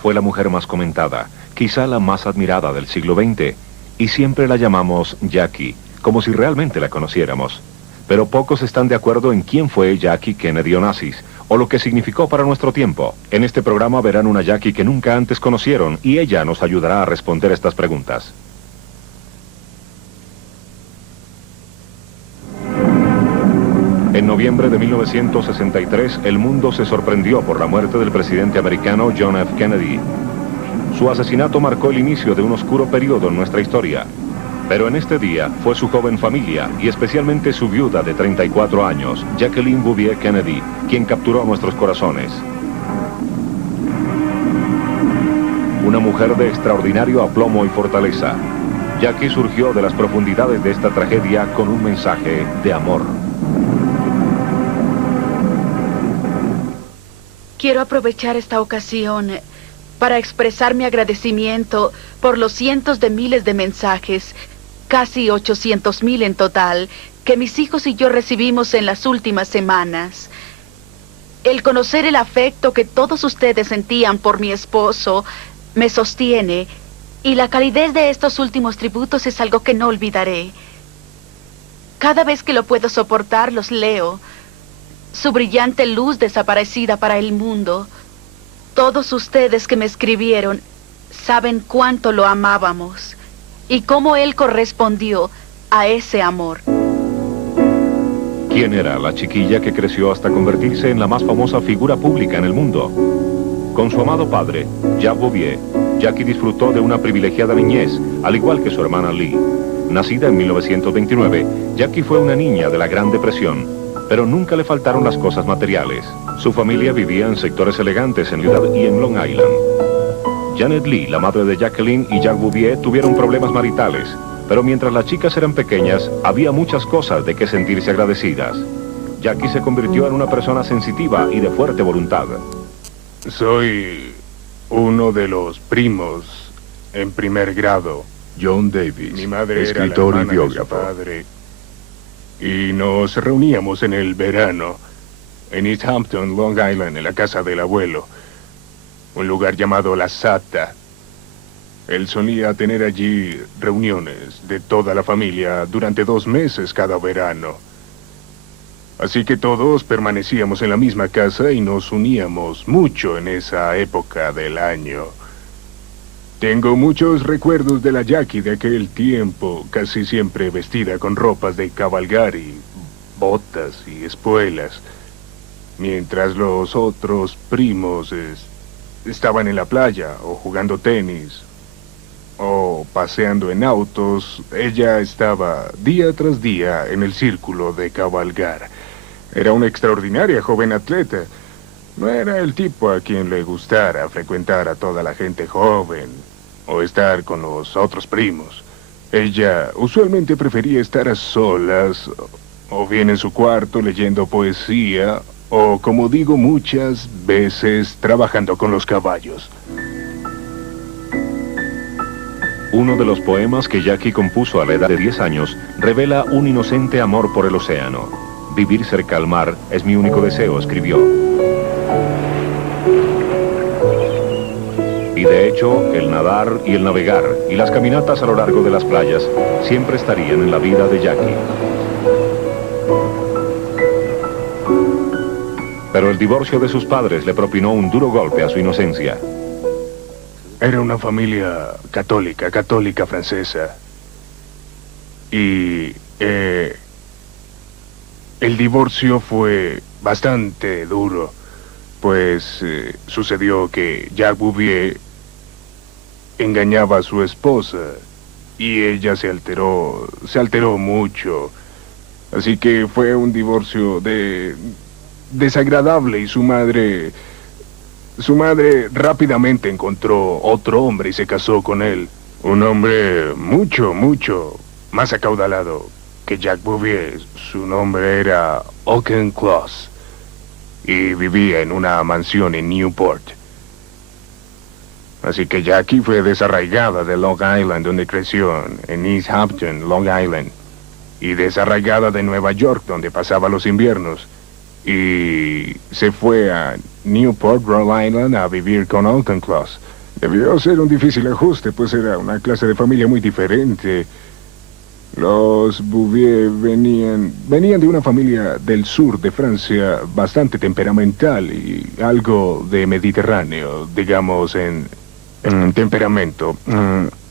Fue la mujer más comentada, quizá la más admirada del siglo XX, y siempre la llamamos Jackie, como si realmente la conociéramos. Pero pocos están de acuerdo en quién fue Jackie Kennedy Onassis, o lo que significó para nuestro tiempo. En este programa verán una Jackie que nunca antes conocieron, y ella nos ayudará a responder estas preguntas. En noviembre de 1963, el mundo se sorprendió por la muerte del presidente americano John F. Kennedy. Su asesinato marcó el inicio de un oscuro periodo en nuestra historia. Pero en este día fue su joven familia, y especialmente su viuda de 34 años, Jacqueline Bouvier Kennedy, quien capturó nuestros corazones. Una mujer de extraordinario aplomo y fortaleza. Jackie surgió de las profundidades de esta tragedia con un mensaje de amor. Quiero aprovechar esta ocasión para expresar mi agradecimiento por los cientos de miles de mensajes, casi 800,000 en total, que mis hijos y yo recibimos en las últimas semanas. El conocer el afecto que todos ustedes sentían por mi esposo me sostiene, y la calidez de estos últimos tributos es algo que no olvidaré. Cada vez que lo puedo soportar, los leo. Su brillante luz desaparecida para el mundo. Todos ustedes que me escribieron saben cuánto lo amábamos y cómo él correspondió a ese amor. ¿Quién era la chiquilla que creció hasta convertirse en la más famosa figura pública en el mundo? Con su amado padre, Jack Bouvier, Jackie disfrutó de una privilegiada niñez, al igual que su hermana Lee. Nacida en 1929, Jackie fue una niña de la Gran Depresión, pero nunca le faltaron las cosas materiales. Su familia vivía en sectores elegantes en Ciudad y en Long Island. Janet Lee, la madre de Jacqueline, y Jack Bouvier tuvieron problemas maritales, pero mientras las chicas eran pequeñas, había muchas cosas de que sentirse agradecidas. Jackie se convirtió en una persona sensitiva y de fuerte voluntad. Soy uno de los primos en primer grado. John Davis, Mi madre escritor era la y hermana de su biógrafo. padre. Y nos reuníamos en el verano, en East Hampton, Long Island, en la casa del abuelo. Un lugar llamado La Sata. Él solía tener allí reuniones de toda la familia durante 2 meses cada verano. Así que todos permanecíamos en la misma casa y nos uníamos mucho en esa época del año. Tengo muchos recuerdos de la Jackie de aquel tiempo, casi siempre vestida con ropas de cabalgar y botas y espuelas, mientras los otros primos estaban en la playa o jugando tenis o paseando en autos. Ella estaba día tras día en el círculo de cabalgar. Era una extraordinaria joven atleta. No era el tipo a quien le gustara frecuentar a toda la gente joven o estar con los otros primos. Ella usualmente prefería estar a solas, o bien en su cuarto leyendo poesía, o, como digo muchas veces, trabajando con los caballos. Uno de los poemas que Jackie compuso a la edad de 10 años revela un inocente amor por el océano. Vivir cerca al mar es mi único deseo, escribió. Y de hecho, el nadar y el navegar y las caminatas a lo largo de las playas siempre estarían en la vida de Jackie. Pero el divorcio de sus padres le propinó un duro golpe a su inocencia. Era una familia católica francesa. Y el divorcio fue bastante duro, pues sucedió que Jack Bouvier engañaba a su esposa y ella se alteró mucho. Así que fue un divorcio desagradable, y su madre rápidamente encontró otro hombre y se casó con él. Un hombre mucho más acaudalado que Jack Bouvier. Su nombre era Auchincloss y vivía en una mansión en Newport. Así que Jackie fue desarraigada de Long Island, donde creció, en East Hampton, Long Island, y desarraigada de Nueva York, donde pasaba los inviernos, y se fue a Newport, Rhode Island, a vivir con Auchincloss. Debió ser un difícil ajuste, pues era una clase de familia muy diferente. Los Bouvier venían de una familia del sur de Francia bastante temperamental y algo de mediterráneo, digamos, en temperamento.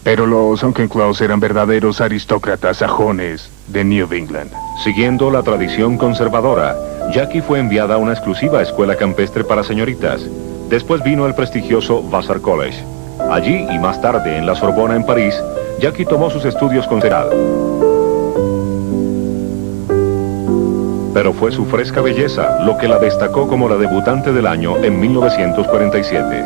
Pero los Auchincloss eran verdaderos aristócratas sajones de New England. Siguiendo la tradición conservadora, Jackie fue enviada a una exclusiva escuela campestre para señoritas. Después vino el prestigioso Vassar College. Allí, y más tarde en la Sorbona en París, Jackie tomó sus estudios con seriedad. Pero fue su fresca belleza lo que la destacó como la debutante del año en 1947.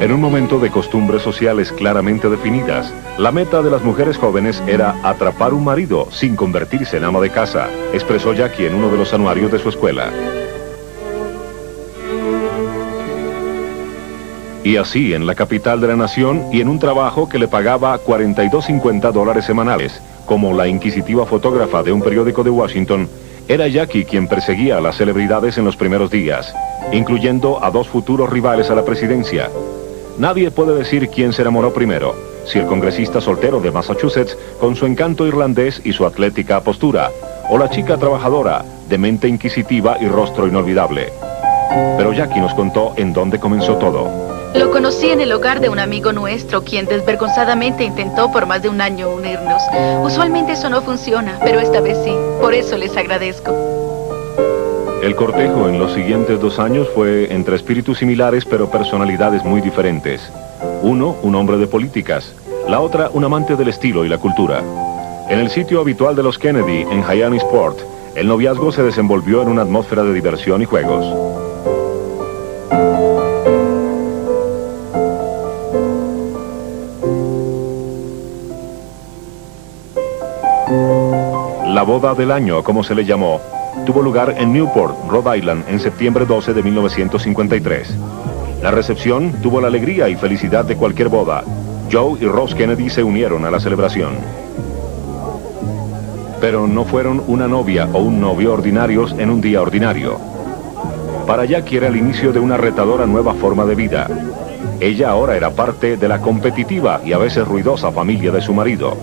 En un momento de costumbres sociales claramente definidas, la meta de las mujeres jóvenes era atrapar un marido sin convertirse en ama de casa, expresó Jackie en uno de los anuarios de su escuela. Y así, en la capital de la nación y en un trabajo que le pagaba $42.50 semanales, como la inquisitiva fotógrafa de un periódico de Washington, era Jackie quien perseguía a las celebridades en los primeros días, incluyendo a dos futuros rivales a la presidencia. Nadie puede decir quién se enamoró primero, si el congresista soltero de Massachusetts con su encanto irlandés y su atlética postura, o la chica trabajadora, de mente inquisitiva y rostro inolvidable. Pero Jackie nos contó en dónde comenzó todo. Lo conocí en el hogar de un amigo nuestro, quien desvergonzadamente intentó por más de un año unirnos. Usualmente eso no funciona, pero esta vez sí. Por eso les agradezco. El cortejo en los siguientes 2 años fue entre espíritus similares pero personalidades muy diferentes. Uno, un hombre de políticas. La otra, un amante del estilo y la cultura. En el sitio habitual de los Kennedy, en Hyannisport, el noviazgo se desenvolvió en una atmósfera de diversión y juegos. La boda del año, como se le llamó, tuvo lugar en Newport, Rhode Island, en septiembre 12 de 1953. La recepción tuvo la alegría y felicidad de cualquier boda. Joe y Rose Kennedy se unieron a la celebración. Pero no fueron una novia o un novio ordinarios en un día ordinario. Para Jackie era el inicio de una retadora nueva forma de vida. Ella ahora era parte de la competitiva y a veces ruidosa familia de su marido.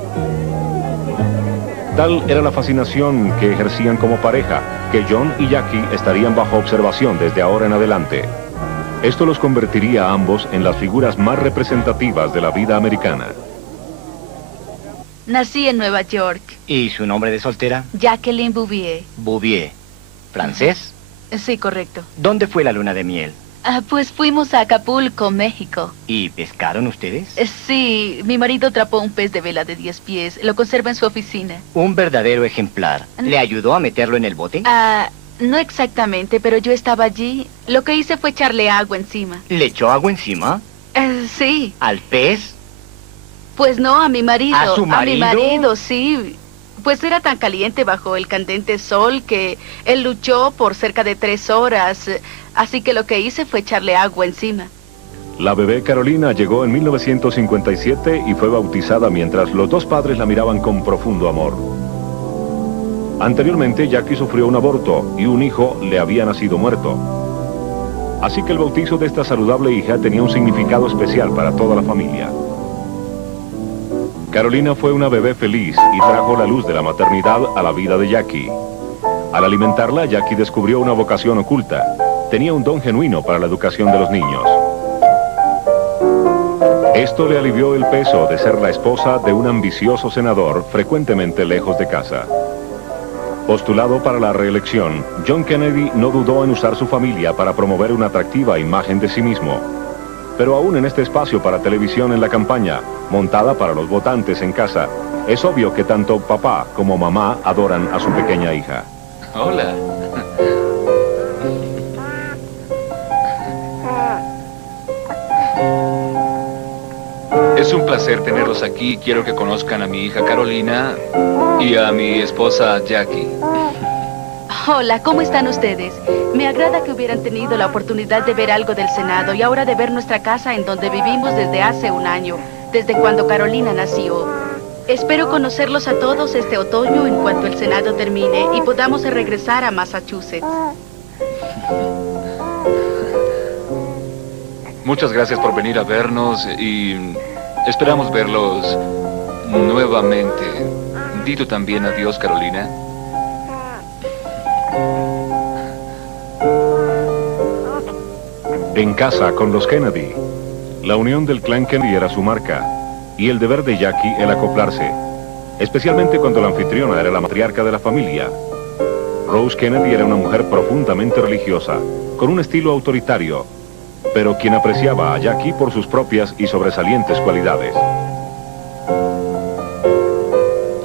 Tal era la fascinación que ejercían como pareja, que John y Jackie estarían bajo observación desde ahora en adelante. Esto los convertiría a ambos en las figuras más representativas de la vida americana. Nací en Nueva York. ¿Y su nombre de soltera? Jacqueline Bouvier. Bouvier. ¿Francés? Sí, correcto. ¿Dónde fue la luna de miel? Pues fuimos a Acapulco, México. ¿Y pescaron ustedes? Sí, mi marido atrapó un pez de vela de 10 pies. Lo conserva en su oficina. Un verdadero ejemplar. ¿Le ayudó a meterlo en el bote? No exactamente, pero yo estaba allí. Lo que hice fue echarle agua encima. ¿Le echó agua encima? Sí. ¿Al pez? Pues no, a mi marido. ¿A su marido? A mi marido, sí. Pues era tan caliente bajo el candente sol que él luchó por cerca de 3 horas. Así que lo que hice fue echarle agua encima. La bebé Carolina llegó en 1957 y fue bautizada mientras los dos padres la miraban con profundo amor. Anteriormente, Jackie sufrió un aborto y un hijo le había nacido muerto. Así que el bautizo de esta saludable hija tenía un significado especial para toda la familia. Carolina fue una bebé feliz y trajo la luz de la maternidad a la vida de Jackie. Al alimentarla, Jackie descubrió una vocación oculta. Tenía un don genuino para la educación de los niños. Esto le alivió el peso de ser la esposa de un ambicioso senador frecuentemente lejos de casa. Postulado para la reelección, John Kennedy no dudó en usar su familia para promover una atractiva imagen de sí mismo. Pero aún en este espacio para televisión en la campaña, montada para los votantes en casa, es obvio que tanto papá como mamá adoran a su pequeña hija. Hola. Es un placer tenerlos aquí. Quiero que conozcan a mi hija Carolina y a mi esposa Jackie. Hola, ¿cómo están ustedes? Me agrada que hubieran tenido la oportunidad de ver algo del Senado y ahora de ver nuestra casa en donde vivimos desde hace un año, desde cuando Carolina nació. Espero conocerlos a todos este otoño en cuanto el Senado termine y podamos regresar a Massachusetts. Muchas gracias por venir a vernos y esperamos verlos nuevamente. Di tú también adiós, Carolina. En casa con los Kennedy. La unión del clan Kennedy era su marca, y el deber de Jackie el acoplarse, especialmente cuando la anfitriona era la matriarca de la familia. Rose Kennedy era una mujer profundamente religiosa, con un estilo autoritario, pero quien apreciaba a Jackie por sus propias y sobresalientes cualidades.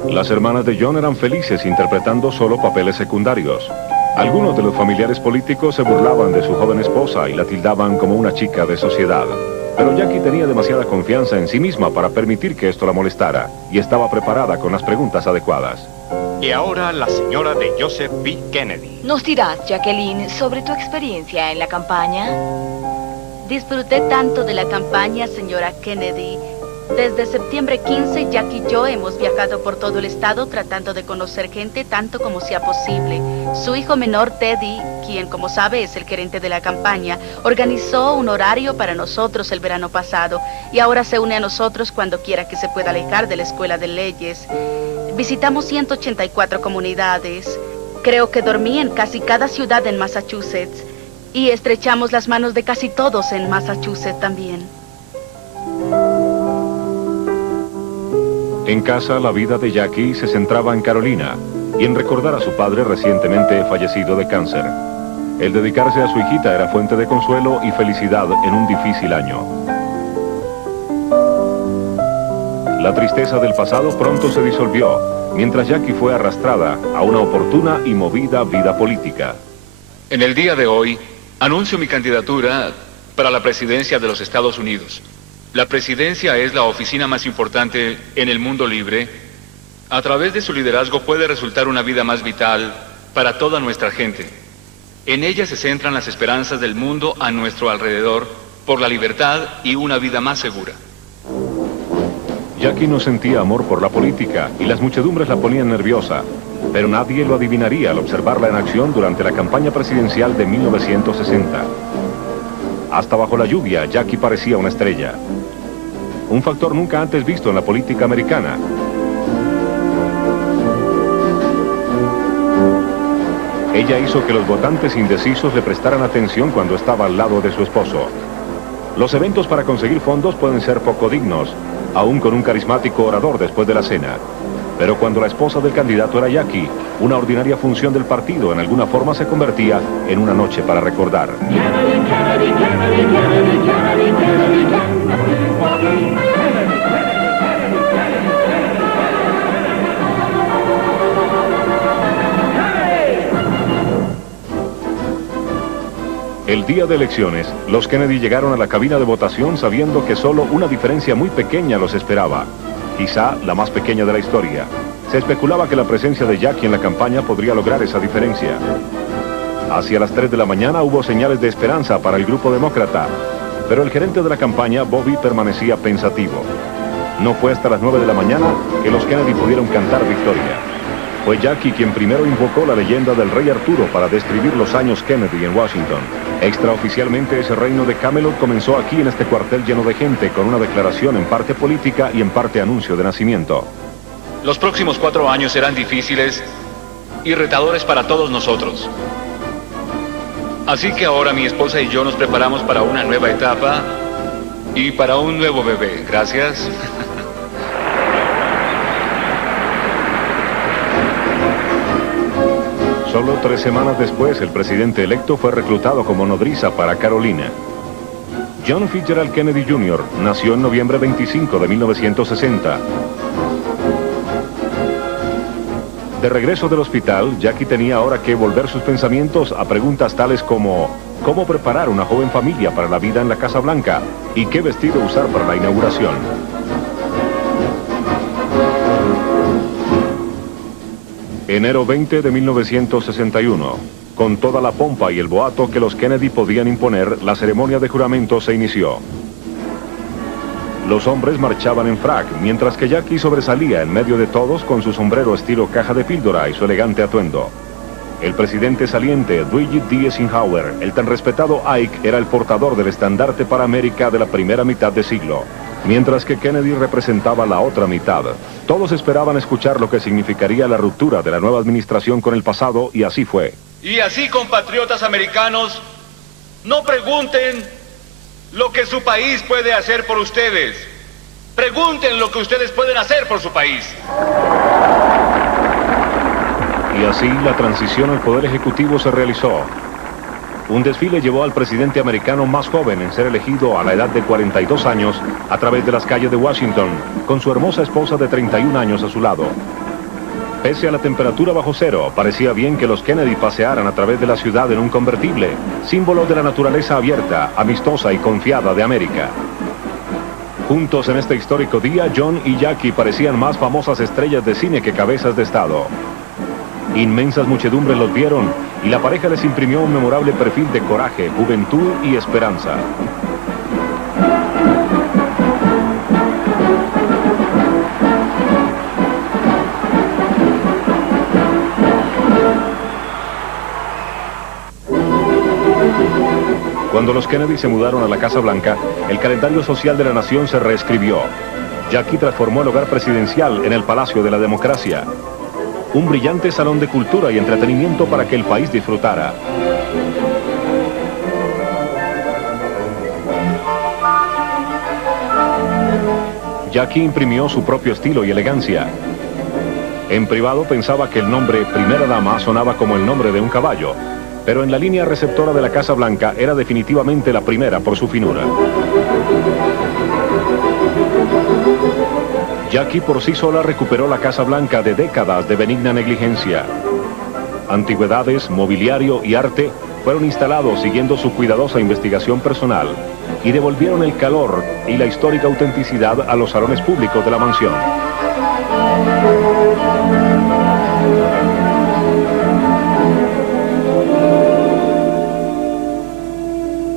Las hermanas de John eran felices interpretando solo papeles secundarios. Algunos de los familiares políticos se burlaban de su joven esposa y la tildaban como una chica de sociedad. Pero Jackie tenía demasiada confianza en sí misma para permitir que esto la molestara, y estaba preparada con las preguntas adecuadas. Y ahora la señora de Joseph B. Kennedy. ¿Nos dirás, Jacqueline, sobre tu experiencia en la campaña? Disfruté tanto de la campaña, señora Kennedy. Desde septiembre 15, Jack y yo hemos viajado por todo el estado tratando de conocer gente tanto como sea posible. Su hijo menor, Teddy, quien como sabe es el gerente de la campaña, organizó un horario para nosotros el verano pasado y ahora se une a nosotros cuando quiera que se pueda alejar de la escuela de leyes. Visitamos 184 comunidades. Creo que dormí en casi cada ciudad en Massachusetts y estrechamos las manos de casi todos en Massachusetts también. En casa, la vida de Jackie se centraba en Carolina y en recordar a su padre recientemente fallecido de cáncer. El dedicarse a su hijita era fuente de consuelo y felicidad en un difícil año. La tristeza del pasado pronto se disolvió, mientras Jackie fue arrastrada a una oportuna y movida vida política. En el día de hoy, anuncio mi candidatura para la presidencia de los Estados Unidos. La presidencia es la oficina más importante en el mundo libre. A través de su liderazgo puede resultar una vida más vital para toda nuestra gente. En ella se centran las esperanzas del mundo a nuestro alrededor por la libertad y una vida más segura. Jackie no sentía amor por la política y las muchedumbres la ponían nerviosa, pero nadie lo adivinaría al observarla en acción durante la campaña presidencial de 1960. Hasta bajo la lluvia, Jackie parecía una estrella. Un factor nunca antes visto en la política americana. Ella hizo que los votantes indecisos le prestaran atención cuando estaba al lado de su esposo. Los eventos para conseguir fondos pueden ser poco dignos, aún con un carismático orador después de la cena. Pero cuando la esposa del candidato era Jackie, una ordinaria función del partido en alguna forma se convertía en una noche para recordar. El día de elecciones, los Kennedy llegaron a la cabina de votación sabiendo que solo una diferencia muy pequeña los esperaba. Quizá la más pequeña de la historia. Se especulaba que la presencia de Jackie en la campaña podría lograr esa diferencia. Hacia las 3 de la mañana hubo señales de esperanza para el grupo demócrata, pero el gerente de la campaña, Bobby, permanecía pensativo. No fue hasta las 9 de la mañana que los Kennedy pudieron cantar victoria. Fue Jackie quien primero invocó la leyenda del rey Arturo para describir los años Kennedy en Washington. Extraoficialmente, ese reino de Camelot comenzó aquí en este cuartel lleno de gente, con una declaración en parte política y en parte anuncio de nacimiento. Los próximos 4 años serán difíciles y retadores para todos nosotros. Así que ahora mi esposa y yo nos preparamos para una nueva etapa y para un nuevo bebé. Gracias. Solo 3 semanas después, el presidente electo fue reclutado como nodriza para Carolina. John Fitzgerald Kennedy Jr. nació en noviembre 25 de 1960. De regreso del hospital, Jackie tenía ahora que volver sus pensamientos a preguntas tales como ¿cómo preparar una joven familia para la vida en la Casa Blanca? ¿Y qué vestido usar para la inauguración? Enero 20 de 1961. Con toda la pompa y el boato que los Kennedy podían imponer, la ceremonia de juramento se inició. Los hombres marchaban en frac, mientras que Jackie sobresalía en medio de todos con su sombrero estilo caja de píldora y su elegante atuendo. El presidente saliente, Dwight D. Eisenhower, el tan respetado Ike, era el portador del estandarte para América de la primera mitad de siglo, mientras que Kennedy representaba la otra mitad. Todos esperaban escuchar lo que significaría la ruptura de la nueva administración con el pasado, y así fue. Y así, compatriotas americanos, no pregunten lo que su país puede hacer por ustedes. Pregunten lo que ustedes pueden hacer por su país. Y así la transición al poder ejecutivo se realizó. Un desfile llevó al presidente americano más joven en ser elegido a la edad de 42 años a través de las calles de Washington, con su hermosa esposa de 31 años a su lado. Pese a la temperatura bajo cero, parecía bien que los Kennedy pasearan a través de la ciudad en un convertible, símbolo de la naturaleza abierta, amistosa y confiada de América. Juntos en este histórico día, John y Jackie parecían más famosas estrellas de cine que cabezas de Estado. Inmensas muchedumbres los vieron y la pareja les imprimió un memorable perfil de coraje, juventud y esperanza. Cuando los Kennedy se mudaron a la Casa Blanca, el calendario social de la nación se reescribió. Jackie transformó el hogar presidencial en el Palacio de la Democracia, un brillante salón de cultura y entretenimiento para que el país disfrutara. Jackie imprimió su propio estilo y elegancia. En privado pensaba que el nombre Primera Dama sonaba como el nombre de un caballo, pero en la línea receptora de la Casa Blanca era definitivamente la primera por su finura. Jackie por sí sola recuperó la Casa Blanca de décadas de benigna negligencia. Antigüedades, mobiliario y arte fueron instalados siguiendo su cuidadosa investigación personal y devolvieron el calor y la histórica autenticidad a los salones públicos de la mansión.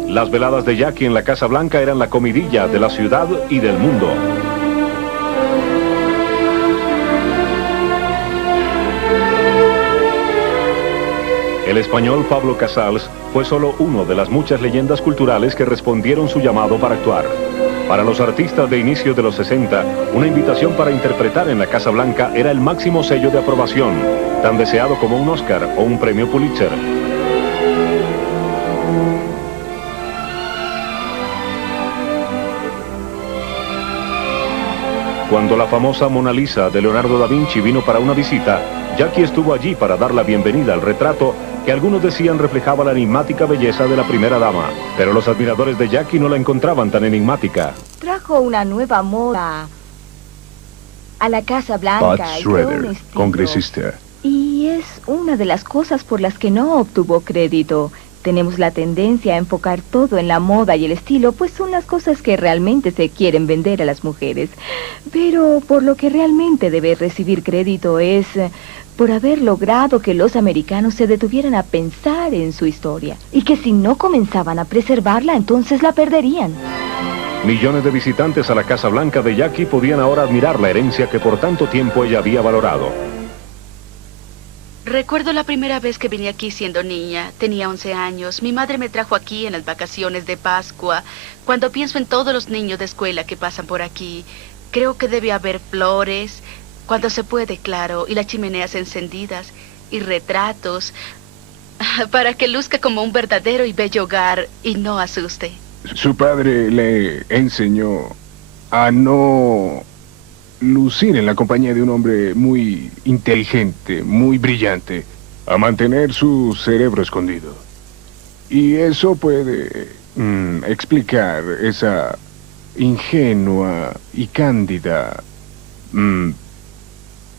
Las veladas de Jackie en la Casa Blanca eran la comidilla de la ciudad y del mundo. El español Pablo Casals fue solo uno de las muchas leyendas culturales que respondieron su llamado para actuar. Para los artistas de inicio de los 60, una invitación para interpretar en la Casa Blanca era el máximo sello de aprobación, tan deseado como un Oscar o un premio Pulitzer. Cuando la famosa Mona Lisa de Leonardo da Vinci vino para una visita, Jackie estuvo allí para dar la bienvenida al retrato que algunos decían reflejaba la enigmática belleza de la primera dama. Pero los admiradores de Jackie no la encontraban tan enigmática. Trajo una nueva moda a la Casa Blanca. Bud Schroeder, congresista. Y es una de las cosas por las que no obtuvo crédito. Tenemos la tendencia a enfocar todo en la moda y el estilo, pues son las cosas que realmente se quieren vender a las mujeres. Pero por lo que realmente debe recibir crédito es por haber logrado que los americanos se detuvieran a pensar en su historia. Y que si no comenzaban a preservarla, entonces la perderían. Millones de visitantes a la Casa Blanca de Jackie podían ahora admirar la herencia que por tanto tiempo ella había valorado. Recuerdo la primera vez que vine aquí siendo niña. Tenía 11 años. Mi madre me trajo aquí en las vacaciones de Pascua. Cuando pienso en todos los niños de escuela que pasan por aquí, creo que debe haber flores, cuando se puede, claro, y las chimeneas encendidas, y retratos, para que luzca como un verdadero y bello hogar y no asuste. Su padre le enseñó a no lucir en la compañía de un hombre muy inteligente, muy brillante, a mantener su cerebro escondido. Y eso puede explicar esa ingenua y cándida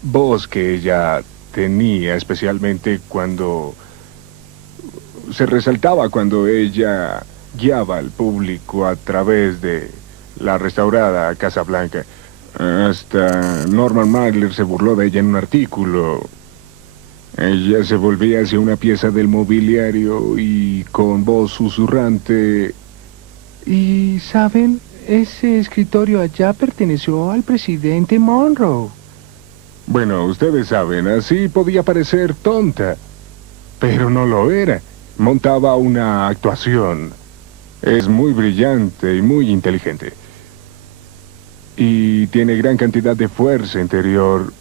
voz que ella tenía, especialmente cuando se resaltaba cuando ella guiaba al público a través de la restaurada Casa Blanca. Hasta Norman Mailer se burló de ella en un artículo. Ella se volvía hacia una pieza del mobiliario y con voz susurrante. Y, ¿saben? ese escritorio allá perteneció al presidente Monroe. Bueno, ustedes saben, así podía parecer tonta, pero no lo era. Montaba una actuación. Es muy brillante y muy inteligente. Y tiene gran cantidad de fuerza interior.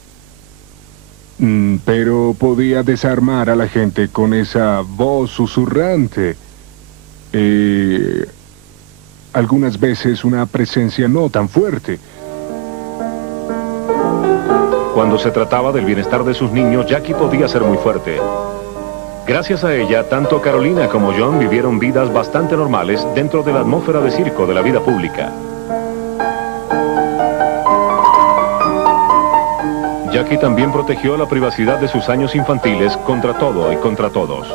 Pero podía desarmar a la gente con esa voz susurrante. Algunas veces una presencia no tan fuerte. Cuando se trataba del bienestar de sus niños, Jackie podía ser muy fuerte. Gracias a ella, tanto Carolina como John vivieron vidas bastante normales dentro de la atmósfera de circo de la vida pública. Jackie también protegió la privacidad de sus años infantiles contra todo y contra todos.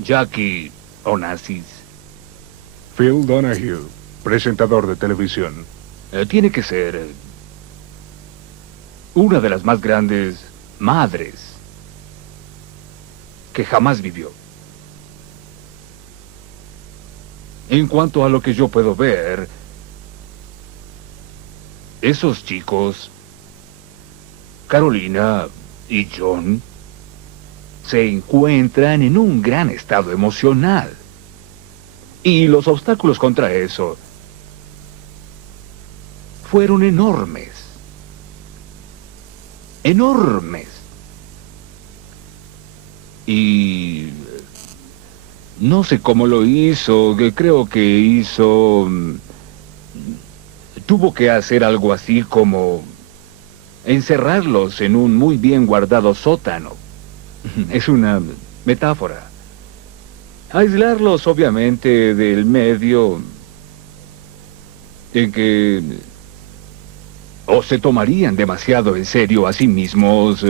Jackie Onassis. Phil Donahue, presentador de televisión. Tiene que ser una de las más grandes madres que jamás vivió. En cuanto a lo que yo puedo ver, esos chicos, Carolina y John, se encuentran en un gran estado emocional. Y los obstáculos contra eso fueron enormes. Enormes. Y no sé cómo lo hizo, creo que hizo... Tuvo que hacer algo así como encerrarlos en un muy bien guardado sótano. Es una metáfora. Aislarlos, obviamente, del medio en que o se tomarían demasiado en serio a sí mismos,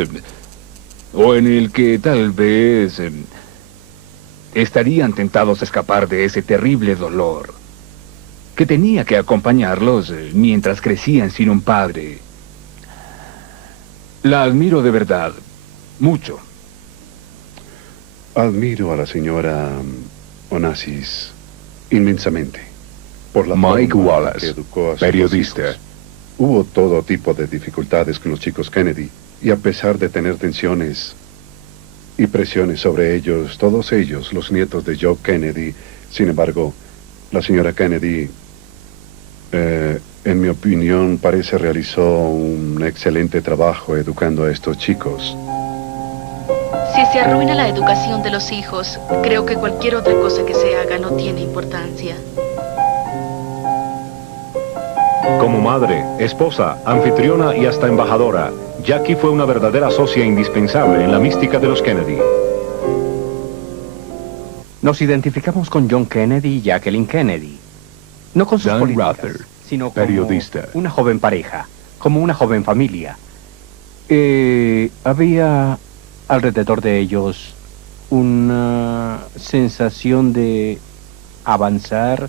o en el que tal vez estarían tentados a escapar de ese terrible dolor que tenía que acompañarlos mientras crecían sin un padre. La admiro de verdad, mucho. Admiro a la señora Onassis inmensamente por la Mike forma Wallace, que educó a sus periodista. hijos. Hubo todo tipo de dificultades con los chicos Kennedy, y a pesar de tener tensiones y presiones sobre ellos, todos ellos, los nietos de Joe Kennedy, sin embargo, la señora Kennedy, en mi opinión, realizó un excelente trabajo educando a estos chicos. Si se arruina la educación de los hijos, creo que cualquier otra cosa que se haga no tiene importancia. Como madre, esposa, anfitriona y hasta embajadora, Jackie fue una verdadera socia indispensable en la mística de los Kennedy. Nos identificamos con John Kennedy y Jacqueline Kennedy. No con sus Dan políticas, Rather, sino como periodista. una joven pareja, como una joven familia. Había alrededor de ellos una sensación de avanzar,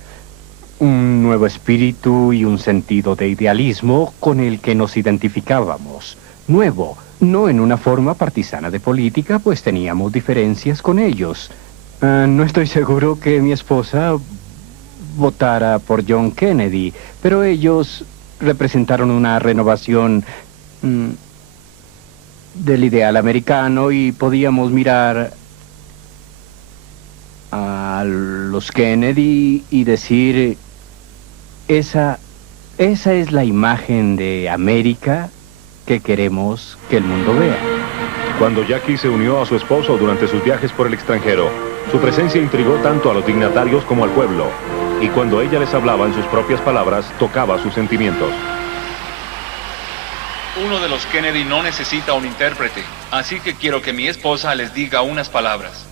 un nuevo espíritu y un sentido de idealismo con el que nos identificábamos. Nuevo, no en una forma partisana de política, pues teníamos diferencias con ellos. No estoy seguro que mi esposa votara por John Kennedy, pero ellos representaron una renovación del ideal americano y podíamos mirar a los Kennedy y decir, esa es la imagen de América que queremos que el mundo vea. Cuando Jackie se unió a su esposo durante sus viajes por el extranjero, su presencia intrigó tanto a los dignatarios como al pueblo, y cuando ella les hablaba en sus propias palabras, tocaba sus sentimientos. Uno de los Kennedy no necesita un intérprete, así que quiero que mi esposa les diga unas palabras.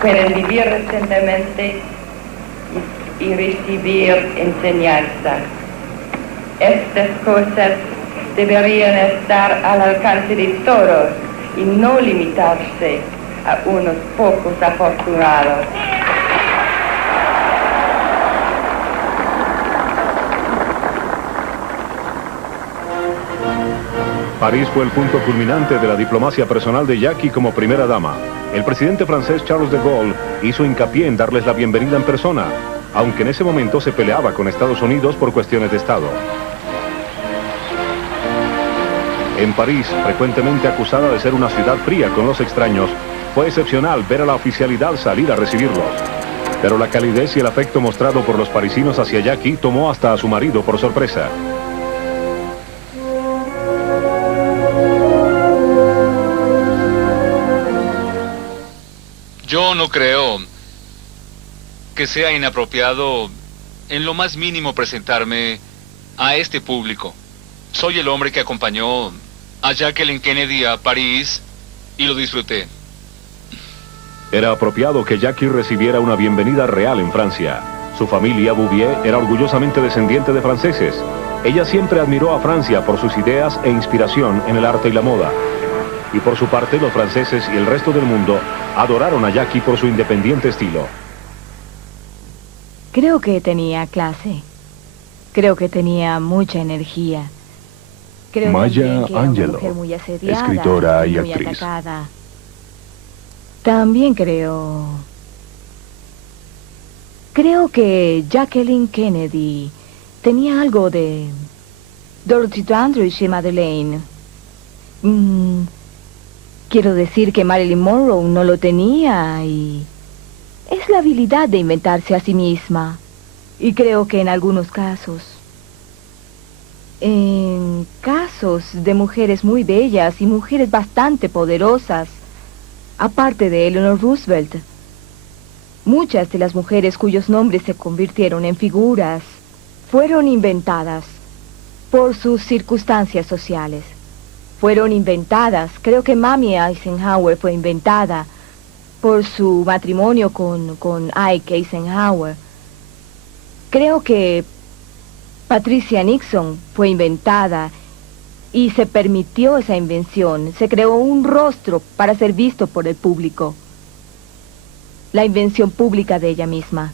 Pueden vivir recientemente y recibir enseñanza. Estas cosas deberían estar al alcance de todos y no limitarse a unos pocos afortunados. París fue el punto culminante de la diplomacia personal de Jackie como primera dama. el presidente francés Charles de Gaulle hizo hincapié en darles la bienvenida en persona, aunque en ese momento se peleaba con Estados Unidos por cuestiones de Estado. En París, frecuentemente acusada de ser una ciudad fría con los extraños, fue excepcional ver a la oficialidad salir a recibirlos. Pero la calidez y el afecto mostrado por los parisinos hacia Jackie tomó hasta a su marido por sorpresa. Yo no creo que sea inapropiado en lo más mínimo presentarme a este público. Soy el hombre que acompañó a Jacqueline Kennedy a París y lo disfruté. Era apropiado que Jackie recibiera una bienvenida real en Francia. Su familia, Bouvier, era orgullosamente descendiente de franceses. Ella siempre admiró a Francia por sus ideas e inspiración en el arte y la moda. Y por su parte, los franceses y el resto del mundo adoraron a Jackie por su independiente estilo. Creo que tenía clase. Creo que tenía mucha energía. Creo Maya que era una Angelou, mujer muy asediada, escritora y muy actriz. atacada. También creo que Jacqueline Kennedy tenía algo de Dorothy Dandridge y Madeleine. Quiero decir que Marilyn Monroe no lo tenía y es la habilidad de inventarse a sí misma. Y creo que en algunos casos de mujeres muy bellas y mujeres bastante poderosas, aparte de Eleanor Roosevelt, muchas de las mujeres cuyos nombres se convirtieron en figuras fueron inventadas por sus circunstancias sociales. Fueron inventadas, creo que Mamie Eisenhower fue inventada por su matrimonio con Ike Eisenhower. Creo que Patricia Nixon fue inventada y se permitió esa invención. Se creó un rostro para ser visto por el público. La invención pública de ella misma.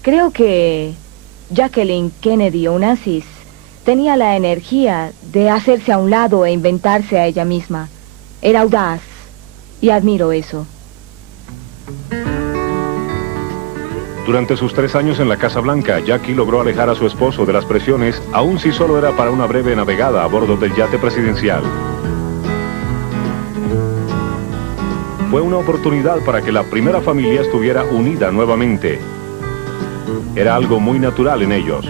Creo que Jacqueline Kennedy Onassis tenía la energía de hacerse a un lado e inventarse a ella misma. Era audaz y admiro eso. Durante sus 3 años en la Casa Blanca, Jackie logró alejar a su esposo de las presiones, aun si solo era para una breve navegada a bordo del yate presidencial. Fue una oportunidad para que la primera familia estuviera unida nuevamente. Era algo muy natural en ellos.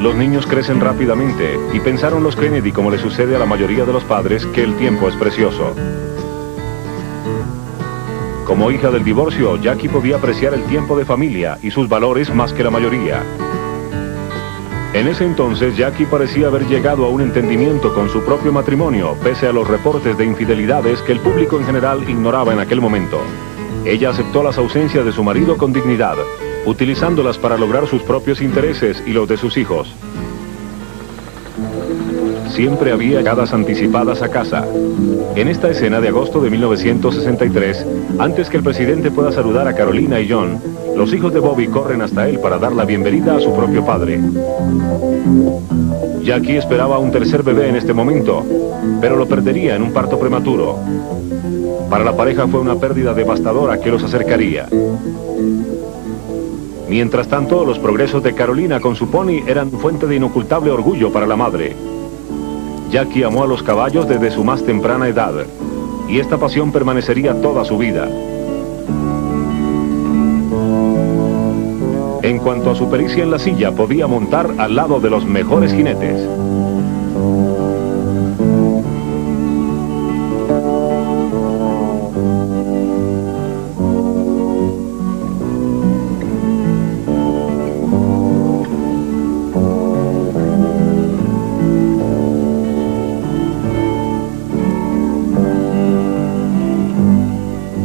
Los niños crecen rápidamente y pensaron los Kennedy, como le sucede a la mayoría de los padres, que el tiempo es precioso. Como hija del divorcio, Jackie podía apreciar el tiempo de familia y sus valores más que la mayoría. En ese entonces, Jackie parecía haber llegado a un entendimiento con su propio matrimonio, pese a los reportes de infidelidades que el público en general ignoraba en aquel momento. Ella aceptó las ausencias de su marido con dignidad, utilizándolas para lograr sus propios intereses y los de sus hijos. Siempre había llegadas anticipadas a casa. En esta escena de agosto de 1963, antes que el presidente pueda saludar a Carolina y John, los hijos de Bobby corren hasta él para dar la bienvenida a su propio padre. Jackie esperaba un tercer bebé en este momento, pero lo perdería en un parto prematuro. Para la pareja fue una pérdida devastadora que los acercaría. Mientras tanto, los progresos de Carolina con su pony eran fuente de inocultable orgullo para la madre. Jackie amó a los caballos desde su más temprana edad, y esta pasión permanecería toda su vida. En cuanto a su pericia en la silla, podía montar al lado de los mejores jinetes.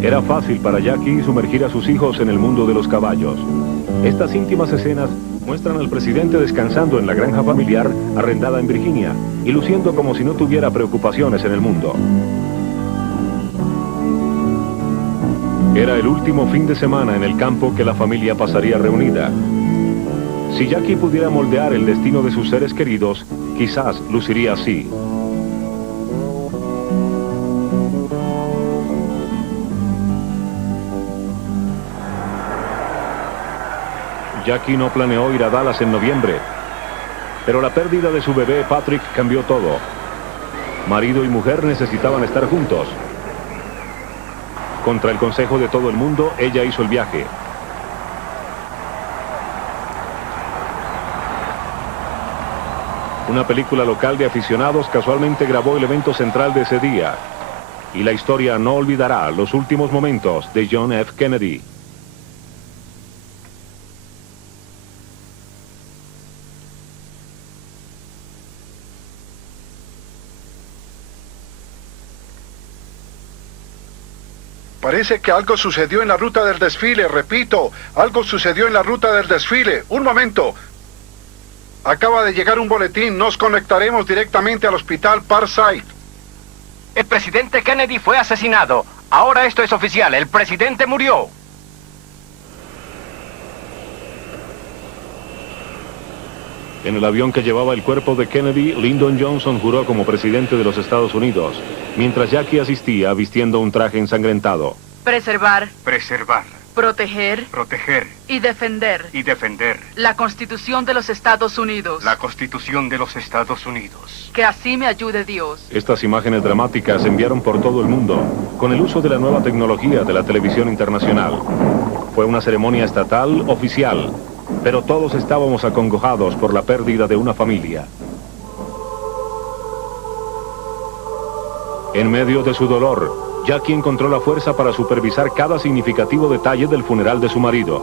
Era fácil para Jackie sumergir a sus hijos en el mundo de los caballos. Estas íntimas escenas muestran al presidente descansando en la granja familiar arrendada en Virginia y luciendo como si no tuviera preocupaciones en el mundo. Era el último fin de semana en el campo que la familia pasaría reunida. Si Jackie pudiera moldear el destino de sus seres queridos, quizás luciría así. Jackie no planeó ir a Dallas en noviembre, pero la pérdida de su bebé Patrick cambió todo. Marido y mujer necesitaban estar juntos. Contra el consejo de todo el mundo, ella hizo el viaje. Una película local de aficionados casualmente grabó el evento central de ese día. Y la historia no olvidará los últimos momentos de John F. Kennedy. Parece que algo sucedió en la ruta del desfile, repito, algo sucedió en la ruta del desfile. Un momento. Acaba de llegar un boletín, nos conectaremos directamente al hospital Parkside. El presidente Kennedy fue asesinado. Ahora esto es oficial, el presidente murió. En el avión que llevaba el cuerpo de Kennedy, Lyndon Johnson juró como presidente de los Estados Unidos, mientras Jackie asistía vistiendo un traje ensangrentado. Preservar, Preservar, proteger proteger y defender y defender la Constitución de los Estados Unidos. la Constitución de los Estados Unidos. Que así me ayude Dios. Estas imágenes dramáticas se enviaron por todo el mundo, con el uso de la nueva tecnología de la televisión internacional. Fue una ceremonia estatal oficial, pero todos estábamos acongojados por la pérdida de una familia. En medio de su dolor, Jackie encontró la fuerza para supervisar cada significativo detalle del funeral de su marido.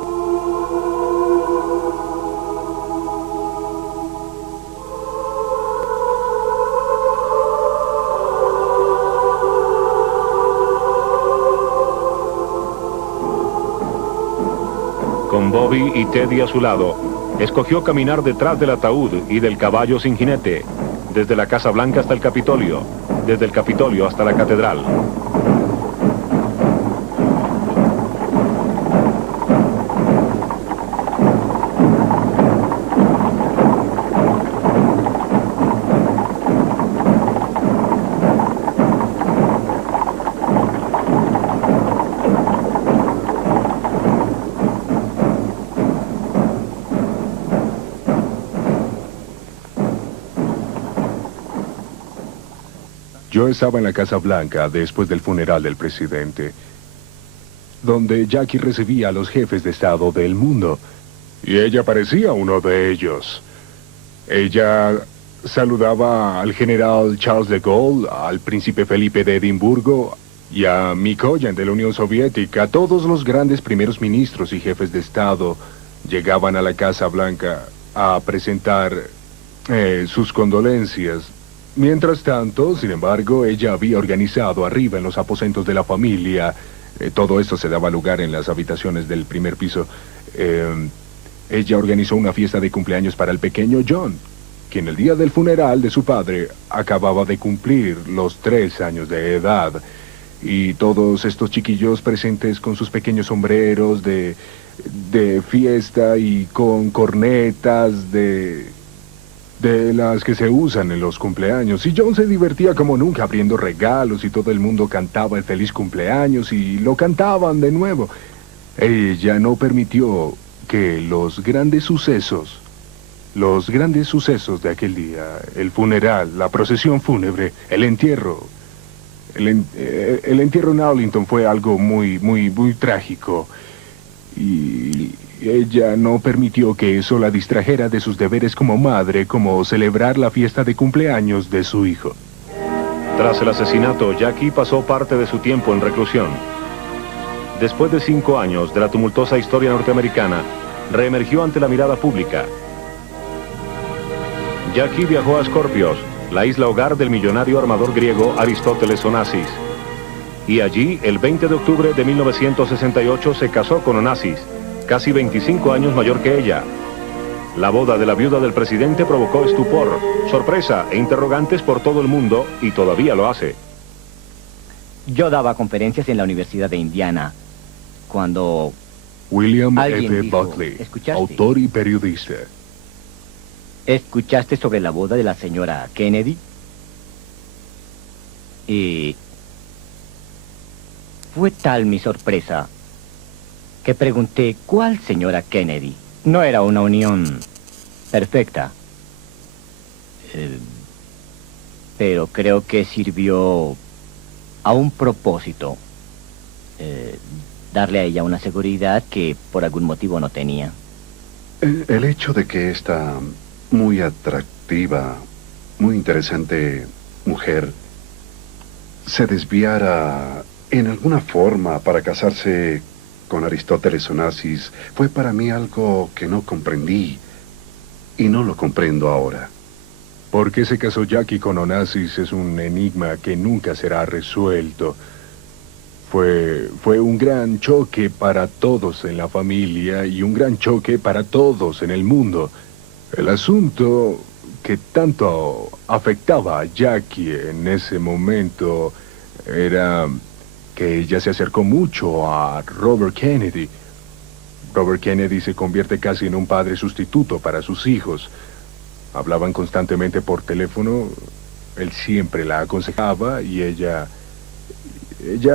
Con Bobby y Teddy a su lado, escogió caminar detrás del ataúd y del caballo sin jinete, desde la Casa Blanca hasta el Capitolio, desde el Capitolio hasta la Catedral. Yo estaba en la Casa Blanca después del funeral del presidente, donde Jackie recibía a los jefes de Estado del mundo, y ella parecía uno de ellos. Ella saludaba al general Charles de Gaulle, al príncipe Felipe de Edimburgo y a Mikoyan de la Unión Soviética. Todos los grandes primeros ministros y jefes de Estado llegaban a la Casa Blanca a presentar sus condolencias. Mientras tanto, sin embargo, ella había organizado arriba en los aposentos de la familia, todo esto se daba lugar en las habitaciones del primer piso, ella organizó una fiesta de cumpleaños para el pequeño John, quien el día del funeral de su padre acababa de cumplir los 3 años de edad. Y todos estos chiquillos presentes con sus pequeños sombreros de fiesta y con cornetas de las que se usan en los cumpleaños. Y John se divertía como nunca abriendo regalos y todo el mundo cantaba el feliz cumpleaños y lo cantaban de nuevo. Ella no permitió que los grandes sucesos de aquel día, el funeral, la procesión fúnebre, el entierro en Arlington fue algo muy trágico. Y ella no permitió que eso la distrajera de sus deberes como madre, como celebrar la fiesta de cumpleaños de su hijo. Tras el asesinato, Jackie pasó parte de su tiempo en reclusión. Después de 5 años de la tumultuosa historia norteamericana, reemergió ante la mirada pública. Jackie viajó a Skorpios, la isla hogar del millonario armador griego Aristóteles Onassis. Y allí, el 20 de octubre de 1968, se casó con Onassis, casi 25 años mayor que ella. La boda de la viuda del presidente provocó estupor, sorpresa e interrogantes por todo el mundo, y todavía lo hace. Yo daba conferencias en la Universidad de Indiana cuando William Alguien F. dijo, Buckley, ¿escuchaste? autor y periodista. ¿Escuchaste sobre la boda de la señora Kennedy? Y fue tal mi sorpresa que pregunté, ¿cuál señora Kennedy? No era una unión perfecta. Pero creo que sirvió a un propósito. Darle a ella una seguridad que por algún motivo no tenía. El hecho de que esta muy atractiva, muy interesante mujer se desviara en alguna forma para casarse con Aristóteles Onassis fue para mí algo que no comprendí y no lo comprendo ahora. ¿Por qué se casó Jackie con Onassis? Es un enigma que nunca será resuelto. Fue un gran choque para todos en la familia y un gran choque para todos en el mundo. El asunto que tanto afectaba a Jackie en ese momento era que ella se acercó mucho a Robert Kennedy. Robert Kennedy se convierte casi en un padre sustituto para sus hijos. Hablaban constantemente por teléfono, él siempre la aconsejaba y ella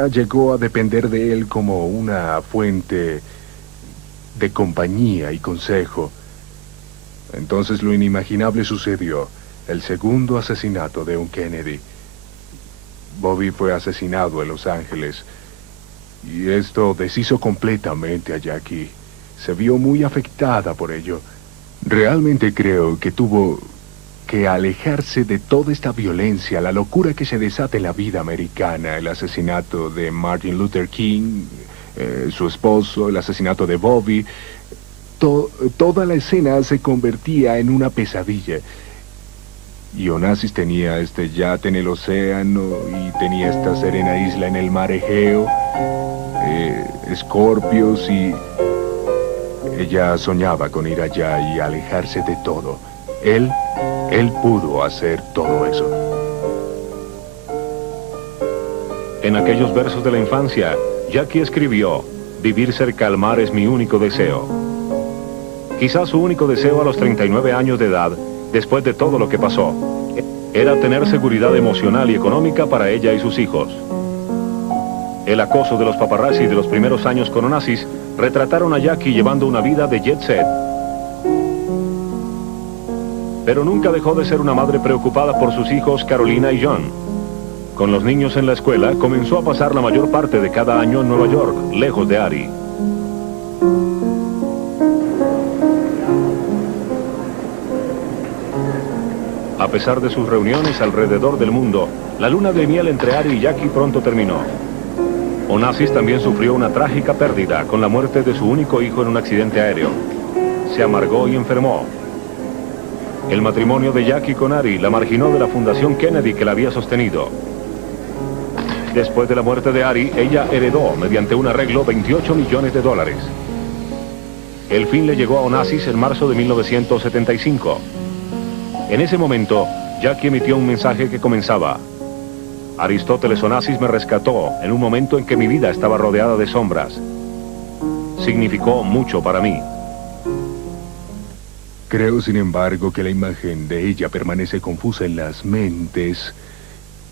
llegó a depender de él como una fuente de compañía y consejo. Entonces lo inimaginable sucedió, el segundo asesinato de un Kennedy. Bobby fue asesinado en Los Ángeles y esto deshizo completamente a Jackie. Se vio muy afectada por ello. Realmente creo que tuvo que alejarse de toda esta violencia, la locura que se desata en la vida americana, el asesinato de Martin Luther King, su esposo, el asesinato de Bobby. Toda la escena se convertía en una pesadilla. Y Onassis tenía este yate en el océano y tenía esta serena isla en el mar Egeo, escorpios, y ella soñaba con ir allá y alejarse de todo. Él pudo hacer todo eso. En aquellos versos de la infancia, Jackie escribió, vivir cerca al mar es mi único deseo. Quizás su único deseo a los 39 años de edad, después de todo lo que pasó, era tener seguridad emocional y económica para ella y sus hijos. El acoso de los paparazzi de los primeros años con Onassis retrataron a Jackie llevando una vida de jet set. Pero nunca dejó de ser una madre preocupada por sus hijos Carolina y John. Con los niños en la escuela, comenzó a pasar la mayor parte de cada año en Nueva York, lejos de Ari. A pesar de sus reuniones alrededor del mundo, la luna de miel entre Ari y Jackie pronto terminó. Onassis también sufrió una trágica pérdida con la muerte de su único hijo en un accidente aéreo. Se amargó y enfermó. El matrimonio de Jackie con Ari la marginó de la fundación Kennedy que la había sostenido. Después de la muerte de Ari, ella heredó, mediante un arreglo, $28 millones. El fin le llegó a Onassis en marzo de 1975. En ese momento, Jackie emitió un mensaje que comenzaba: Aristóteles Onassis me rescató en un momento en que mi vida estaba rodeada de sombras. Significó mucho para mí. Creo, sin embargo, que la imagen de ella permanece confusa en las mentes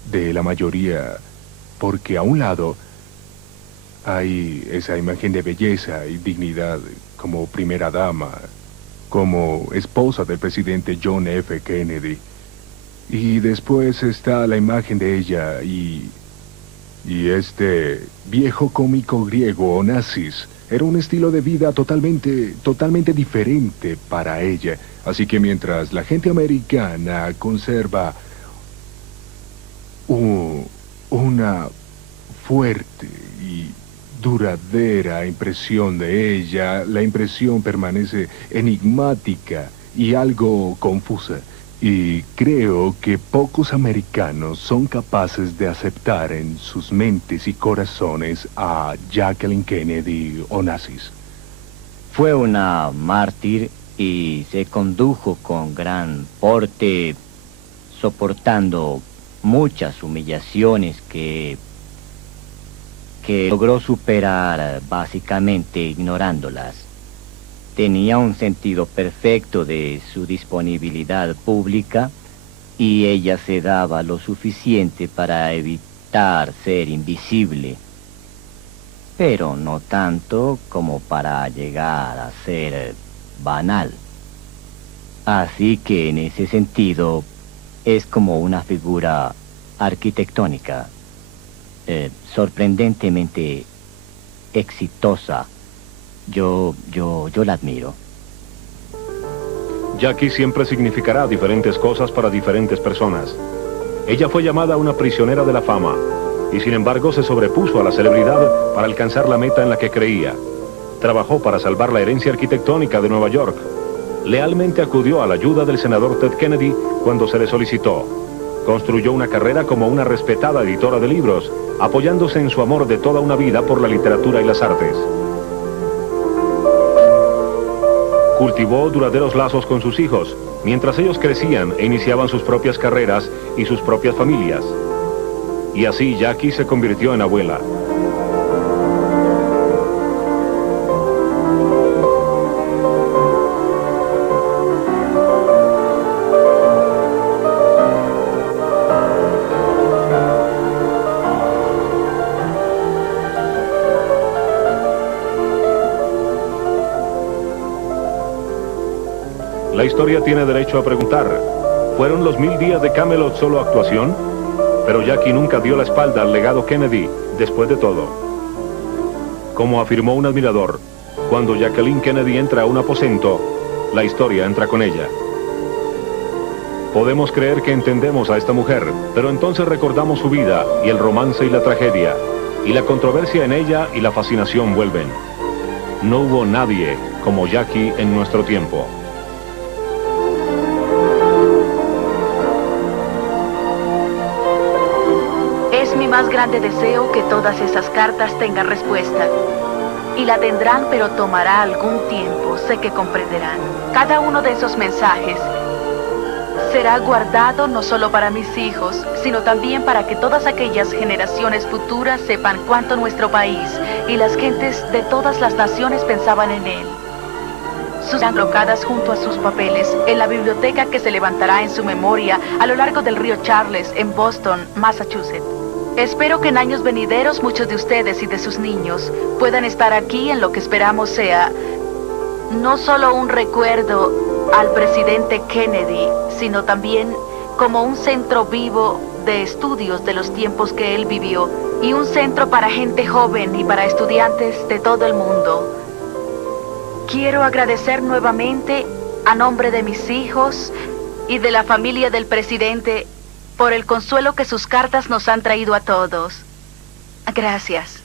de la mayoría, porque a un lado hay esa imagen de belleza y dignidad como primera dama, como esposa del presidente John F. Kennedy. Y después está la imagen de ella y este viejo cómico griego Onassis. Era un estilo de vida totalmente diferente para ella. Así que mientras la gente americana conserva una fuerte y duradera impresión de ella, la impresión permanece enigmática y algo confusa. Y creo que pocos americanos son capaces de aceptar en sus mentes y corazones a Jacqueline Kennedy Onassis. Fue una mártir y se condujo con gran porte, soportando muchas humillaciones que que logró superar básicamente ignorándolas. Tenía un sentido perfecto de su disponibilidad pública y ella se daba lo suficiente para evitar ser invisible, pero no tanto como para llegar a ser banal. Así que en ese sentido es como una figura arquitectónica, sorprendentemente exitosa. Yo la admiro. Jackie siempre significará diferentes cosas para diferentes personas. Ella fue llamada una prisionera de la fama, y sin embargo se sobrepuso a la celebridad para alcanzar la meta en la que creía. Trabajó para salvar la herencia arquitectónica de Nueva York. Lealmente acudió a la ayuda del senador Ted Kennedy cuando se le solicitó. Construyó una carrera como una respetada editora de libros, apoyándose en su amor de toda una vida por la literatura y las artes. Cultivó duraderos lazos con sus hijos, mientras ellos crecían e iniciaban sus propias carreras y sus propias familias. Y así Jackie se convirtió en abuela. La historia tiene derecho a preguntar, ¿fueron los 1000 días de Camelot solo actuación? Pero Jackie nunca dio la espalda al legado Kennedy, después de todo. Como afirmó un admirador, cuando Jacqueline Kennedy entra a un aposento, la historia entra con ella. Podemos creer que entendemos a esta mujer, pero entonces recordamos su vida y el romance y la tragedia, y la controversia en ella y la fascinación vuelven. No hubo nadie como Jackie en nuestro tiempo. Es mi más grande deseo que todas esas cartas tengan respuesta. Y la tendrán, pero tomará algún tiempo, sé que comprenderán. Cada uno de esos mensajes será guardado no solo para mis hijos, sino también para que todas aquellas generaciones futuras sepan cuánto nuestro país y las gentes de todas las naciones pensaban en él. Serán colocadas junto a sus papeles en la biblioteca que se levantará en su memoria a lo largo del río Charles en Boston, Massachusetts. Espero que en años venideros muchos de ustedes y de sus niños puedan estar aquí en lo que esperamos sea no solo un recuerdo al presidente Kennedy, sino también como un centro vivo de estudios de los tiempos que él vivió y un centro para gente joven y para estudiantes de todo el mundo. Quiero agradecer nuevamente a nombre de mis hijos y de la familia del presidente por el consuelo que sus cartas nos han traído a todos. Gracias.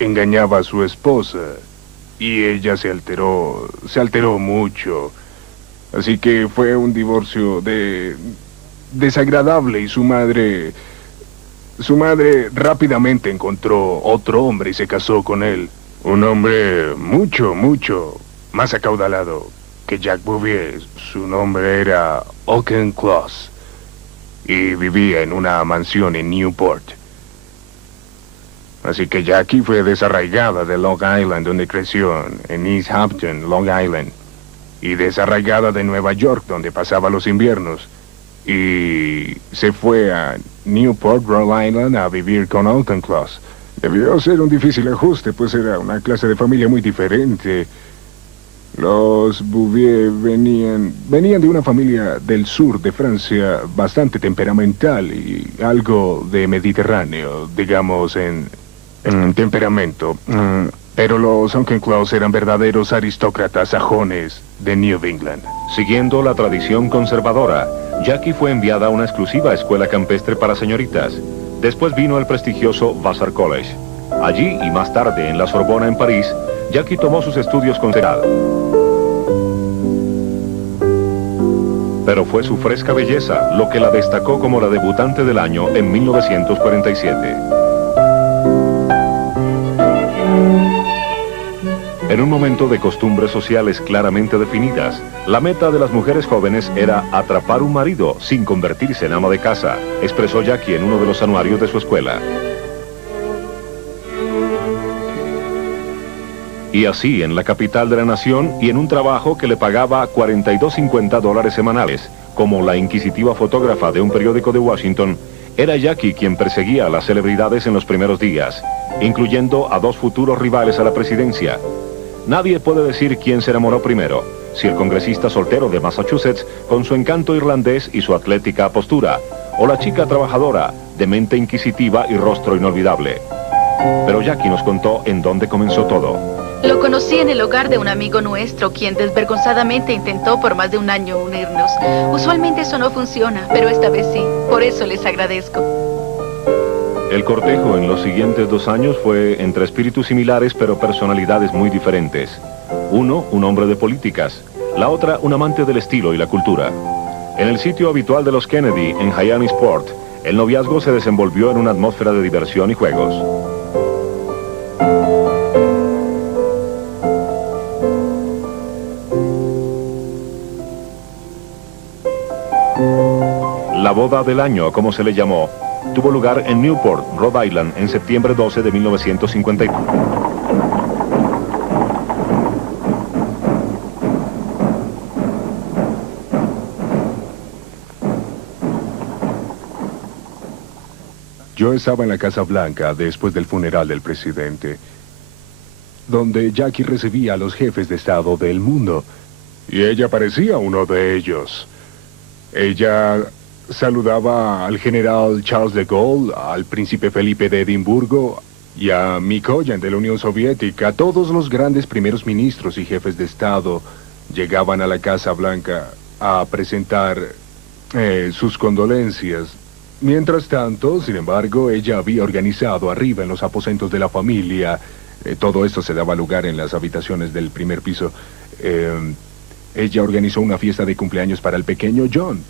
Engañaba a su esposa y ella se alteró mucho. Así que fue un divorcio desagradable y su madre rápidamente encontró otro hombre y se casó con él. Un hombre mucho más acaudalado. que Jack Bouvier, su nombre era Auchincloss, y vivía en una mansión en Newport. Así que Jackie fue desarraigada de Long Island, donde creció, en East Hampton, Long Island, y desarraigada de Nueva York, donde pasaba los inviernos, y se fue a Newport, Rhode Island, a vivir con Auchincloss. Debió ser un difícil ajuste, pues era una clase de familia muy diferente. Los Bouvier venían de una familia del sur de Francia bastante temperamental y algo de mediterráneo, digamos, en temperamento. Pero los Auchincloss eran verdaderos aristócratas sajones de New England. Siguiendo la tradición conservadora, Jackie fue enviada a una exclusiva escuela campestre para señoritas. Después vino el prestigioso Vassar College. Allí, y más tarde en la Sorbona en París, Jackie tomó sus estudios con seriedad. Pero fue su fresca belleza lo que la destacó como la debutante del año en 1947. En un momento de costumbres sociales claramente definidas, la meta de las mujeres jóvenes era atrapar un marido sin convertirse en ama de casa, expresó Jackie en uno de los anuarios de su escuela. Y así, en la capital de la nación y en un trabajo que le pagaba $42.50 semanales, como la inquisitiva fotógrafa de un periódico de Washington, era Jackie quien perseguía a las celebridades en los primeros días, incluyendo a dos futuros rivales a la presidencia. Nadie puede decir quién se enamoró primero, si el congresista soltero de Massachusetts con su encanto irlandés y su atlética postura, o la chica trabajadora, de mente inquisitiva y rostro inolvidable. Pero Jackie nos contó en dónde comenzó todo. Lo conocí en el hogar de un amigo nuestro, quien desvergonzadamente intentó por más de un año unirnos. Usualmente eso no funciona, pero esta vez sí. Por eso les agradezco. El cortejo en los siguientes 2 años fue entre espíritus similares pero personalidades muy diferentes. Uno, un hombre de políticas. La otra, un amante del estilo y la cultura. En el sitio habitual de los Kennedy, en Hyannisport, el noviazgo se desenvolvió en una atmósfera de diversión y juegos. La boda del año, como se le llamó, tuvo lugar en Newport, Rhode Island, en septiembre 12 de 1953. Yo estaba en la Casa Blanca después del funeral del presidente, donde Jackie recibía a los jefes de Estado del mundo, y ella parecía uno de ellos. Ella saludaba al general Charles de Gaulle, al príncipe Felipe de Edimburgo y a Mikoyan de la Unión Soviética. Todos los grandes primeros ministros y jefes de Estado llegaban a la Casa Blanca a presentar sus condolencias. Mientras tanto, sin embargo, ella había organizado arriba en los aposentos de la familia, todo esto se daba lugar en las habitaciones del primer piso, ella organizó una fiesta de cumpleaños para el pequeño John,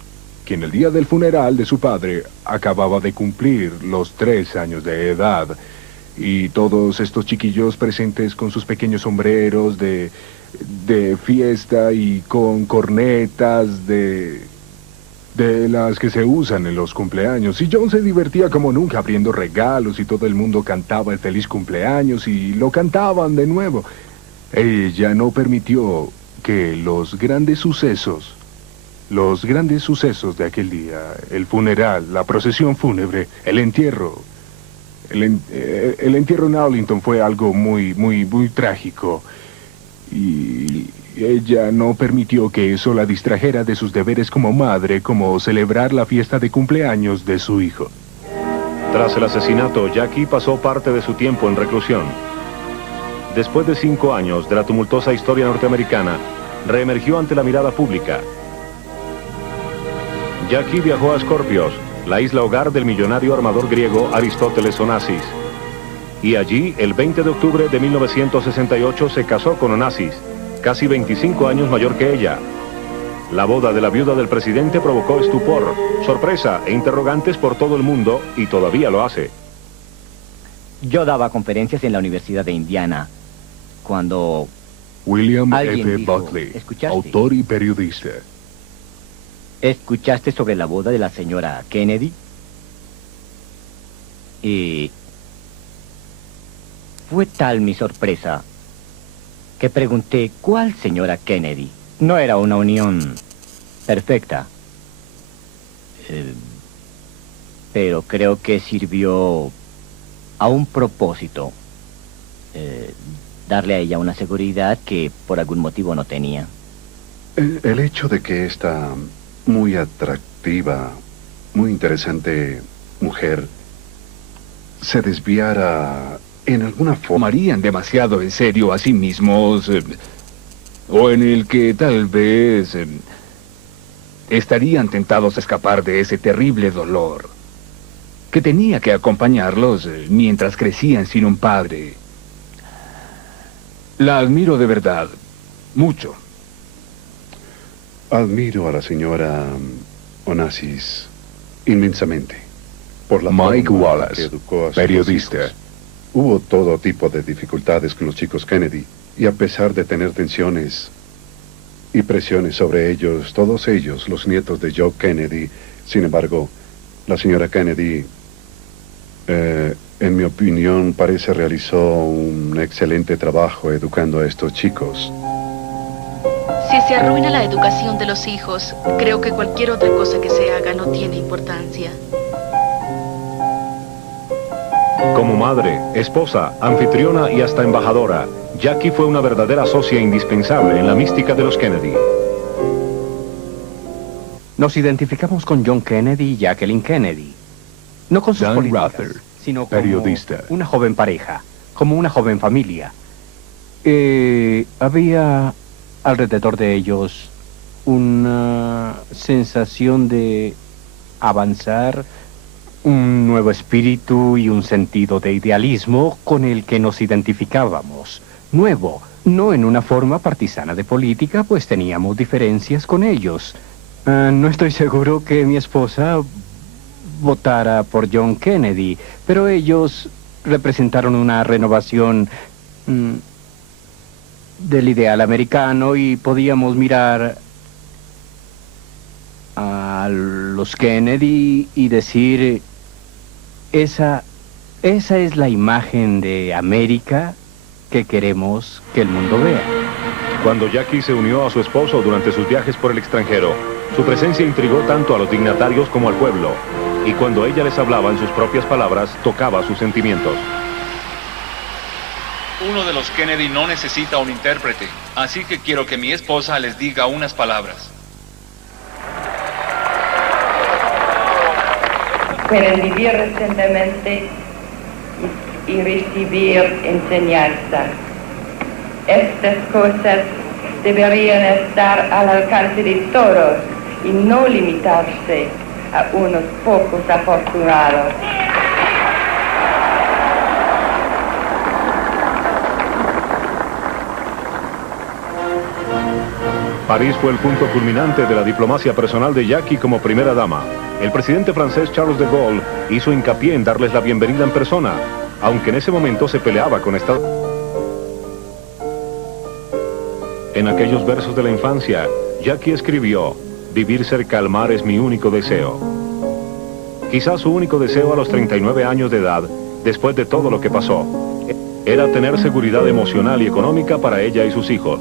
quien el día del funeral de su padre acababa de cumplir los 3 años de edad. Y todos estos chiquillos presentes con sus pequeños sombreros de fiesta y con cornetas de las que se usan en los cumpleaños. Y John se divertía como nunca abriendo regalos y todo el mundo cantaba el feliz cumpleaños y lo cantaban de nuevo. Ella no permitió que los grandes sucesos de aquel día, el funeral, la procesión fúnebre, el entierro en Arlington fue algo muy trágico. Y ella no permitió que eso la distrajera de sus deberes como madre, como celebrar la fiesta de cumpleaños de su hijo. Tras el asesinato, Jackie pasó parte de su tiempo en reclusión. Después de 5 años de la tumultuosa historia norteamericana, reemergió ante la mirada pública. Jackie viajó a Skorpios, la isla hogar del millonario armador griego Aristóteles Onassis. Y allí, el 20 de octubre de 1968, se casó con Onassis, casi 25 años mayor que ella. La boda de la viuda del presidente provocó estupor, sorpresa e interrogantes por todo el mundo, y todavía lo hace. Yo daba conferencias en la Universidad de Indiana, cuando William Alguien F. dijo, Buckley, ¿escuchaste? autor y periodista. ¿Escuchaste sobre la boda de la señora Kennedy? Y fue tal mi sorpresa que pregunté, ¿cuál señora Kennedy? No era una unión perfecta. Pero creo que sirvió a un propósito. Darle a ella una seguridad que por algún motivo no tenía. El hecho de que esta muy atractiva, muy interesante mujer se desviara en alguna forma. Tomarían demasiado en serio a sí mismos, o en el que tal vez estarían tentados a escapar de ese terrible dolor que tenía que acompañarlos mientras crecían sin un padre. La admiro de verdad, mucho. Admiro a la señora Onassis inmensamente por la Mike forma Wallace, que educó a sus periodista. hijos. Hubo todo tipo de dificultades con los chicos Kennedy, y a pesar de tener tensiones y presiones sobre ellos, todos ellos, los nietos de Joe Kennedy, sin embargo, la señora Kennedy, en mi opinión, parece realizó un excelente trabajo educando a estos chicos. Si se arruina la educación de los hijos, creo que cualquier otra cosa que se haga no tiene importancia. Como madre, esposa, anfitriona y hasta embajadora, Jackie fue una verdadera socia indispensable en la mística de los Kennedy. Nos identificamos con John Kennedy y Jacqueline Kennedy. No con sus Dan políticas, Rather, sino como periodista. una joven pareja, como una joven familia. Había alrededor de ellos una sensación de avanzar, un nuevo espíritu y un sentido de idealismo con el que nos identificábamos. Nuevo, no en una forma partisana de política, pues teníamos diferencias con ellos. No estoy seguro que mi esposa votara por John Kennedy, pero ellos representaron una renovación del ideal americano y podíamos mirar a los Kennedy y decir, esa es la imagen de América que queremos que el mundo vea. Cuando Jackie se unió a su esposo durante sus viajes por el extranjero, su presencia intrigó tanto a los dignatarios como al pueblo, y cuando ella les hablaba en sus propias palabras, tocaba sus sentimientos. Uno de los Kennedy no necesita un intérprete, así que quiero que mi esposa les diga unas palabras. Pueden vivir recientemente y recibir enseñanza. Estas cosas deberían estar al alcance de todos y no limitarse a unos pocos afortunados. París fue el punto culminante de la diplomacia personal de Jackie como primera dama. El presidente francés Charles de Gaulle hizo hincapié en darles la bienvenida en persona, aunque en ese momento se peleaba con Estados Unidos. En aquellos versos de la infancia, Jackie escribió, «Vivir cerca al mar es mi único deseo». Quizás su único deseo a los 39 años de edad, después de todo lo que pasó, era tener seguridad emocional y económica para ella y sus hijos.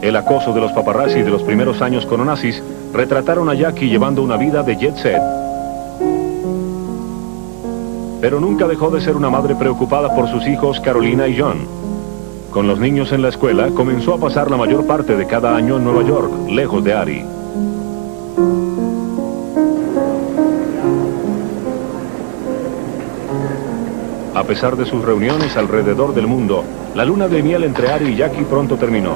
El acoso de los paparazzi de los primeros años con Onassis retrataron a Jackie llevando una vida de jet set. Pero nunca dejó de ser una madre preocupada por sus hijos Carolina y John. Con los niños en la escuela, comenzó a pasar la mayor parte de cada año en Nueva York, lejos de Ari. A pesar de sus reuniones alrededor del mundo, la luna de miel entre Ari y Jackie pronto terminó.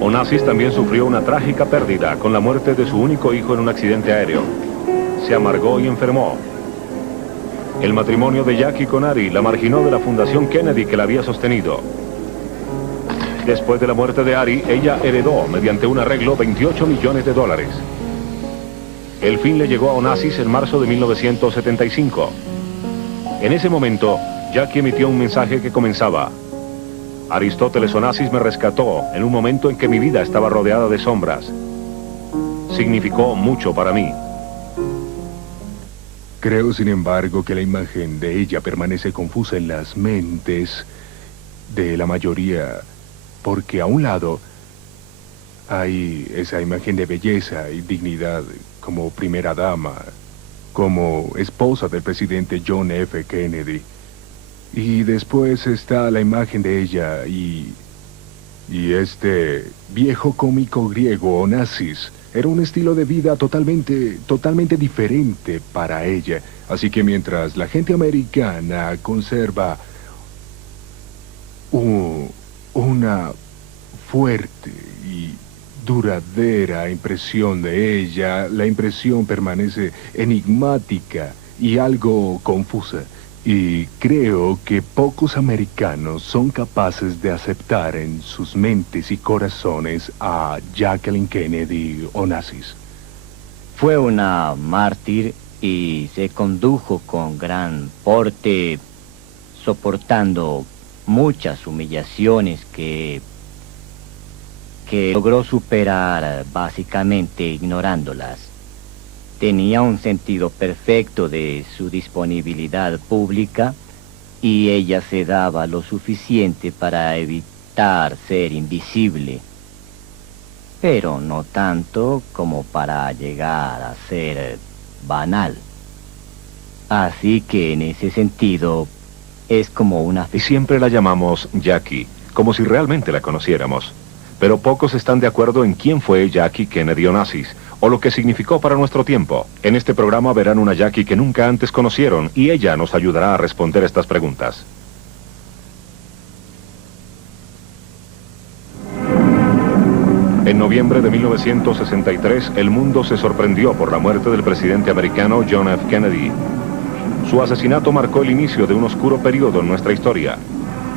Onassis también sufrió una trágica pérdida con la muerte de su único hijo en un accidente aéreo. Se amargó y enfermó. El matrimonio de Jackie con Ari la marginó de la fundación Kennedy que la había sostenido. Después de la muerte de Ari, ella heredó, mediante un arreglo, $28 millones. El fin le llegó a Onassis en marzo de 1975. En ese momento, Jackie emitió un mensaje que comenzaba: Aristóteles Onassis me rescató en un momento en que mi vida estaba rodeada de sombras. Significó mucho para mí. Creo, sin embargo, que la imagen de ella permanece confusa en las mentes de la mayoría, porque a un lado hay esa imagen de belleza y dignidad como primera dama, como esposa del presidente John F. Kennedy. Y después está la imagen de ella y este viejo cómico griego Onassis. Era un estilo de vida totalmente diferente para ella. Así que mientras la gente americana conserva una fuerte y duradera impresión de ella, la impresión permanece enigmática y algo confusa. Y creo que pocos americanos son capaces de aceptar en sus mentes y corazones a Jacqueline Kennedy Onassis. Fue una mártir y se condujo con gran porte, soportando muchas humillaciones que logró superar básicamente ignorándolas. Tenía un sentido perfecto de su disponibilidad pública y ella se daba lo suficiente para evitar ser invisible, pero no tanto como para llegar a ser banal. Así que en ese sentido es como una... Y siempre la llamamos Jackie, como si realmente la conociéramos. Pero pocos están de acuerdo en quién fue Jackie Kennedy Onassis, o lo que significó para nuestro tiempo. En este programa verán una Jackie que nunca antes conocieron, y ella nos ayudará a responder estas preguntas. En noviembre de 1963, el mundo se sorprendió por la muerte del presidente americano John F. Kennedy. Su asesinato marcó el inicio de un oscuro periodo en nuestra historia.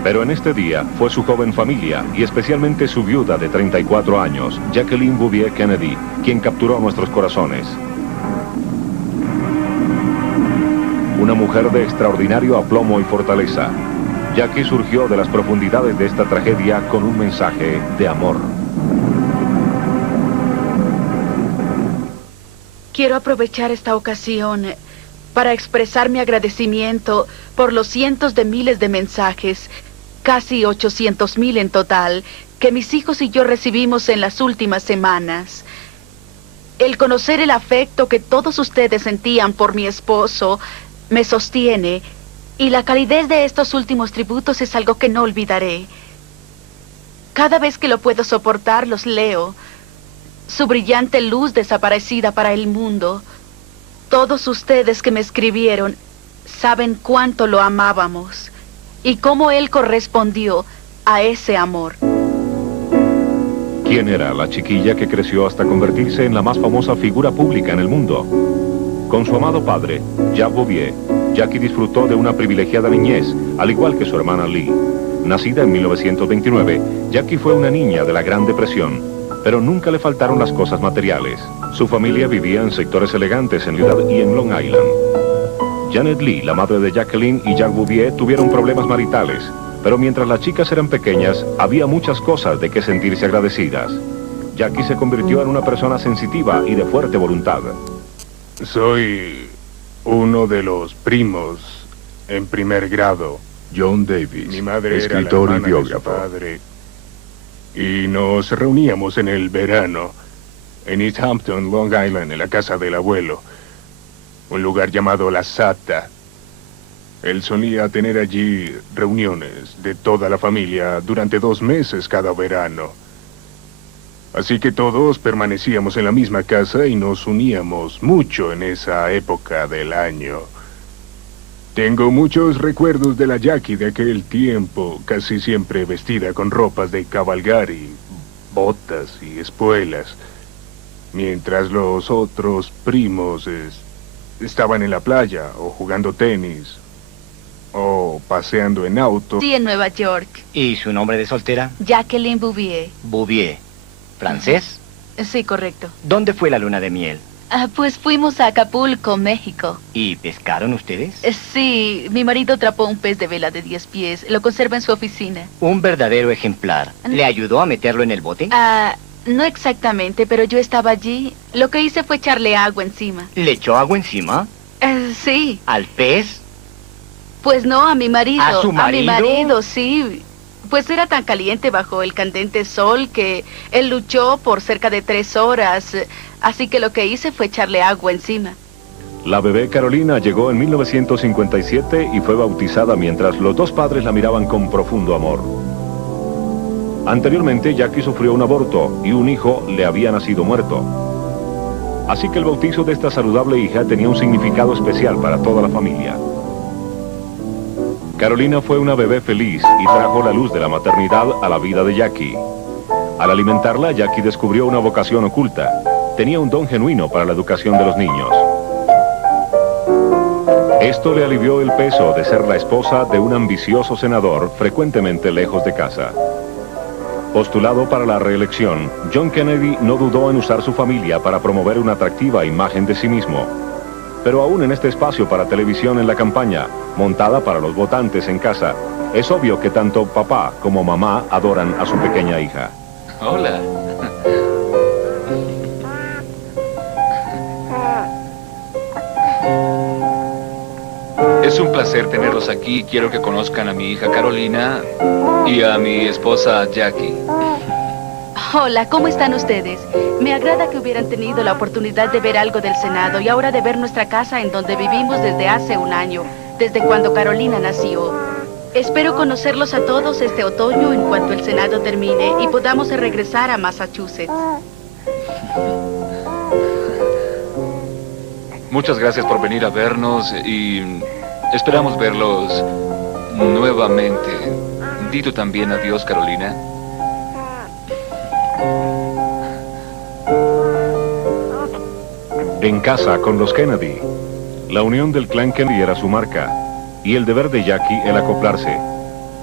Pero en este día fue su joven familia, y especialmente su viuda de 34 años, Jacqueline Bouvier Kennedy, quien capturó nuestros corazones. Una mujer de extraordinario aplomo y fortaleza. Jackie surgió de las profundidades de esta tragedia con un mensaje de amor. Quiero aprovechar esta ocasión para expresar mi agradecimiento por los cientos de miles de mensajes, casi 800,000 en total, que mis hijos y yo recibimos en las últimas semanas. El conocer el afecto que todos ustedes sentían por mi esposo me sostiene, y la calidez de estos últimos tributos es algo que no olvidaré. Cada vez que lo puedo soportar, los leo. Su brillante luz desaparecida para el mundo. Todos ustedes que me escribieron saben cuánto lo amábamos y cómo él correspondió a ese amor. ¿Quién era la chiquilla que creció hasta convertirse en la más famosa figura pública en el mundo? Con su amado padre, Jack Bouvier, Jackie disfrutó de una privilegiada niñez, al igual que su hermana Lee. Nacida en 1929, Jackie fue una niña de la Gran Depresión, pero nunca le faltaron las cosas materiales. Su familia vivía en sectores elegantes en Ciudad y en Long Island. Janet Lee, la madre de Jacqueline, y Jack Bouvier tuvieron problemas maritales, pero mientras las chicas eran pequeñas, había muchas cosas de que sentirse agradecidas. Jackie se convirtió en una persona sensitiva y de fuerte voluntad. Soy uno de los primos en primer grado. John Davis, Mi madre escritor era la y hermana de su biógrafo. padre. Y nos reuníamos en el verano, en East Hampton, Long Island, en la casa del abuelo. Un lugar llamado La Sata. Él solía tener allí reuniones de toda la familia durante 2 meses cada verano. Así que todos permanecíamos en la misma casa y nos uníamos mucho en esa época del año. Tengo muchos recuerdos de la Jackie de aquel tiempo, casi siempre vestida con ropas de cabalgar y botas y espuelas, mientras los otros primos estaban en la playa o jugando tenis o paseando en auto. Sí, en Nueva York. ¿Y su nombre de soltera? Jacqueline Bouvier. Bouvier. ¿Francés? Sí, correcto. ¿Dónde fue la luna de miel? Pues fuimos a Acapulco, México. ¿Y pescaron ustedes? Sí, mi marido atrapó un pez de vela de 10 pies. Lo conserva en su oficina. Un verdadero ejemplar. ¿Le ayudó a meterlo en el bote? No exactamente, pero yo estaba allí. Lo que hice fue echarle agua encima. ¿Le echó agua encima? Sí. ¿Al pez? Pues no, a mi marido. ¿A su marido? A mi marido, sí. Pues era tan caliente bajo el candente sol que él luchó por cerca de 3 horas. Así que lo que hice fue echarle agua encima. La bebé Carolina llegó en 1957 y fue bautizada mientras los dos padres la miraban con profundo amor. Anteriormente, Jackie sufrió un aborto y un hijo le había nacido muerto. Así que el bautizo de esta saludable hija tenía un significado especial para toda la familia. Carolina fue una bebé feliz y trajo la luz de la maternidad a la vida de Jackie. Al alimentarla, Jackie descubrió una vocación oculta. Tenía un don genuino para la educación de los niños. Esto le alivió el peso de ser la esposa de un ambicioso senador frecuentemente lejos de casa. Postulado para la reelección, John Kennedy no dudó en usar su familia para promover una atractiva imagen de sí mismo. Pero aún en este espacio para televisión en la campaña, montada para los votantes en casa, es obvio que tanto papá como mamá adoran a su pequeña hija. Hola. Es un placer tenerlos aquí. Quiero que conozcan a mi hija Carolina y a mi esposa Jackie. Hola, ¿cómo están ustedes? Me agrada que hubieran tenido la oportunidad de ver algo del Senado y ahora de ver nuestra casa en donde vivimos desde hace un año, desde cuando Carolina nació. Espero conocerlos a todos este otoño en cuanto el Senado termine y podamos regresar a Massachusetts. Muchas gracias por venir a vernos y esperamos verlos nuevamente. Di tú también adiós, Carolina. En casa con los Kennedy. La unión del clan Kennedy era su marca, y el deber de Jackie el acoplarse,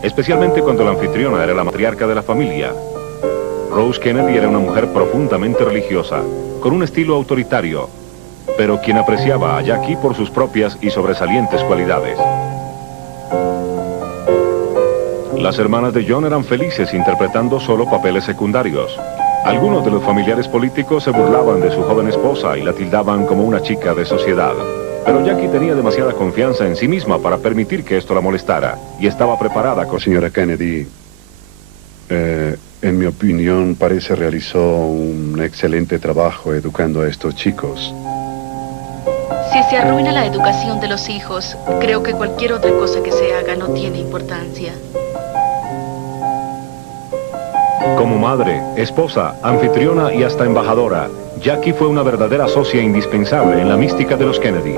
especialmente cuando la anfitriona era la matriarca de la familia. Rose Kennedy era una mujer profundamente religiosa, con un estilo autoritario, pero quien apreciaba a Jackie por sus propias y sobresalientes cualidades. Las hermanas de John eran felices interpretando solo papeles secundarios. Algunos de los familiares políticos se burlaban de su joven esposa y la tildaban como una chica de sociedad. Pero Jackie tenía demasiada confianza en sí misma para permitir que esto la molestara, y estaba preparada con... Señora Kennedy, en mi opinión, parece realizó un excelente trabajo educando a estos chicos. Si se arruina la educación de los hijos, creo que cualquier otra cosa que se haga no tiene importancia. Como madre, esposa, anfitriona y hasta embajadora, Jackie fue una verdadera socia indispensable en la mística de los Kennedy.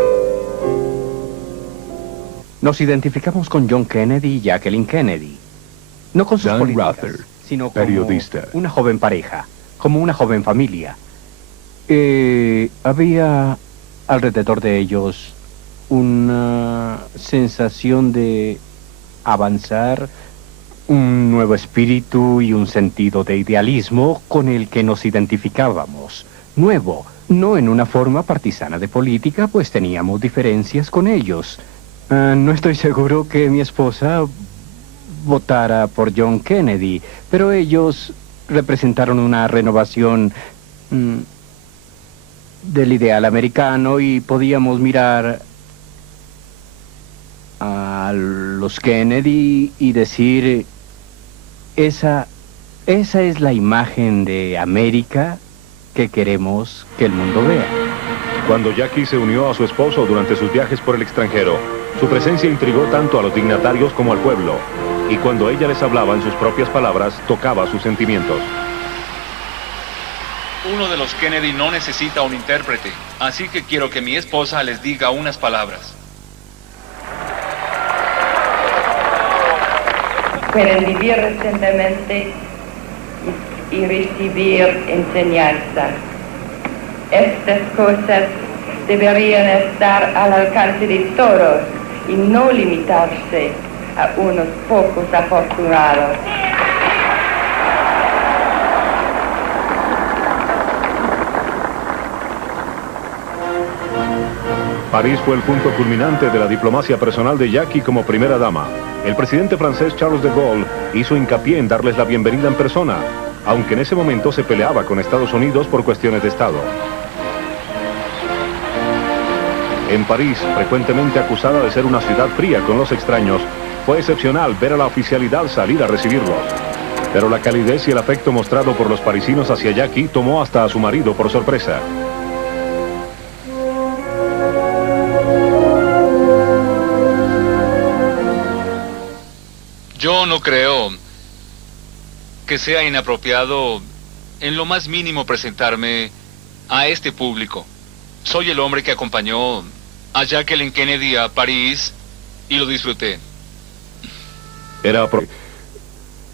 Nos identificamos con John Kennedy y Jacqueline Kennedy. No con sus Dan políticas, Ruther, sino como periodista. una joven pareja, como una joven familia. Había alrededor de ellos una sensación de avanzar, un nuevo espíritu y un sentido de idealismo con el que nos identificábamos. Nuevo, no en una forma partisana de política, pues teníamos diferencias con ellos. No estoy seguro que mi esposa votara por John Kennedy, pero ellos representaron una renovación del ideal americano y podíamos mirar a los Kennedy y decir, esa es la imagen de América que queremos que el mundo vea. Cuando Jackie se unió a su esposo durante sus viajes por el extranjero, su presencia intrigó tanto a los dignatarios como al pueblo, y cuando ella les hablaba en sus propias palabras, tocaba sus sentimientos. Uno de los Kennedy no necesita un intérprete, así que quiero que mi esposa les diga unas palabras. Pueden vivir recientemente y recibir enseñanza. Estas cosas deberían estar al alcance de todos y no limitarse a unos pocos afortunados. París fue el punto culminante de la diplomacia personal de Jackie como primera dama. El presidente francés Charles de Gaulle hizo hincapié en darles la bienvenida en persona, aunque en ese momento se peleaba con Estados Unidos por cuestiones de Estado. En París, frecuentemente acusada de ser una ciudad fría con los extraños, fue excepcional ver a la oficialidad salir a recibirlos. Pero la calidez y el afecto mostrado por los parisinos hacia Jackie tomó hasta a su marido por sorpresa. Yo no creo que sea inapropiado en lo más mínimo presentarme a este público. Soy el hombre que acompañó a Jacqueline Kennedy a París y lo disfruté.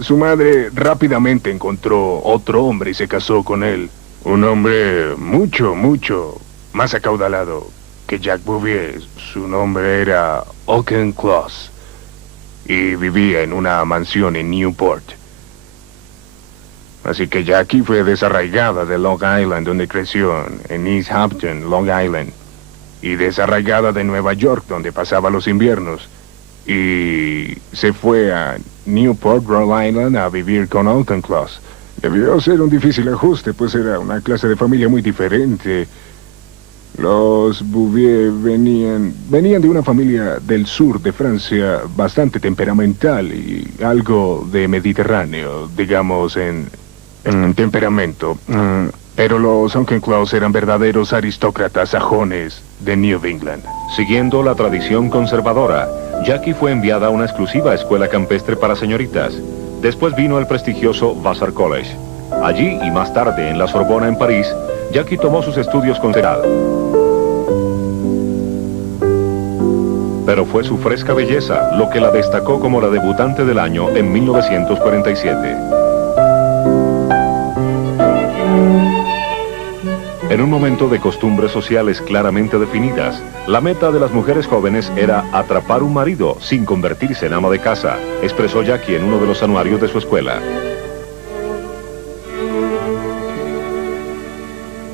Su madre rápidamente encontró otro hombre y se casó con él. Un hombre mucho más acaudalado que Jacques Bouvier. Su nombre era Auchincloss y vivía en una mansión en Newport. Así que Jackie fue desarraigada de Long Island, donde creció, en East Hampton, Long Island, y desarraigada de Nueva York, donde pasaba los inviernos, y se fue a Newport, Rhode Island, a vivir con Auchincloss. Debió ser un difícil ajuste, pues era una clase de familia muy diferente. Los Bouvier venían de una familia del sur de Francia bastante temperamental y algo de mediterráneo, digamos, en temperamento. Pero los Auchincloss eran verdaderos aristócratas sajones de New England. Siguiendo la tradición conservadora, Jackie fue enviada a una exclusiva escuela campestre para señoritas. Después vino el prestigioso Vassar College. Allí, y más tarde en la Sorbona en París, Jackie tomó sus estudios con seriedad. Pero fue su fresca belleza lo que la destacó como la debutante del año en 1947. En un momento de costumbres sociales claramente definidas, la meta de las mujeres jóvenes era atrapar un marido sin convertirse en ama de casa, expresó Jackie en uno de los anuarios de su escuela.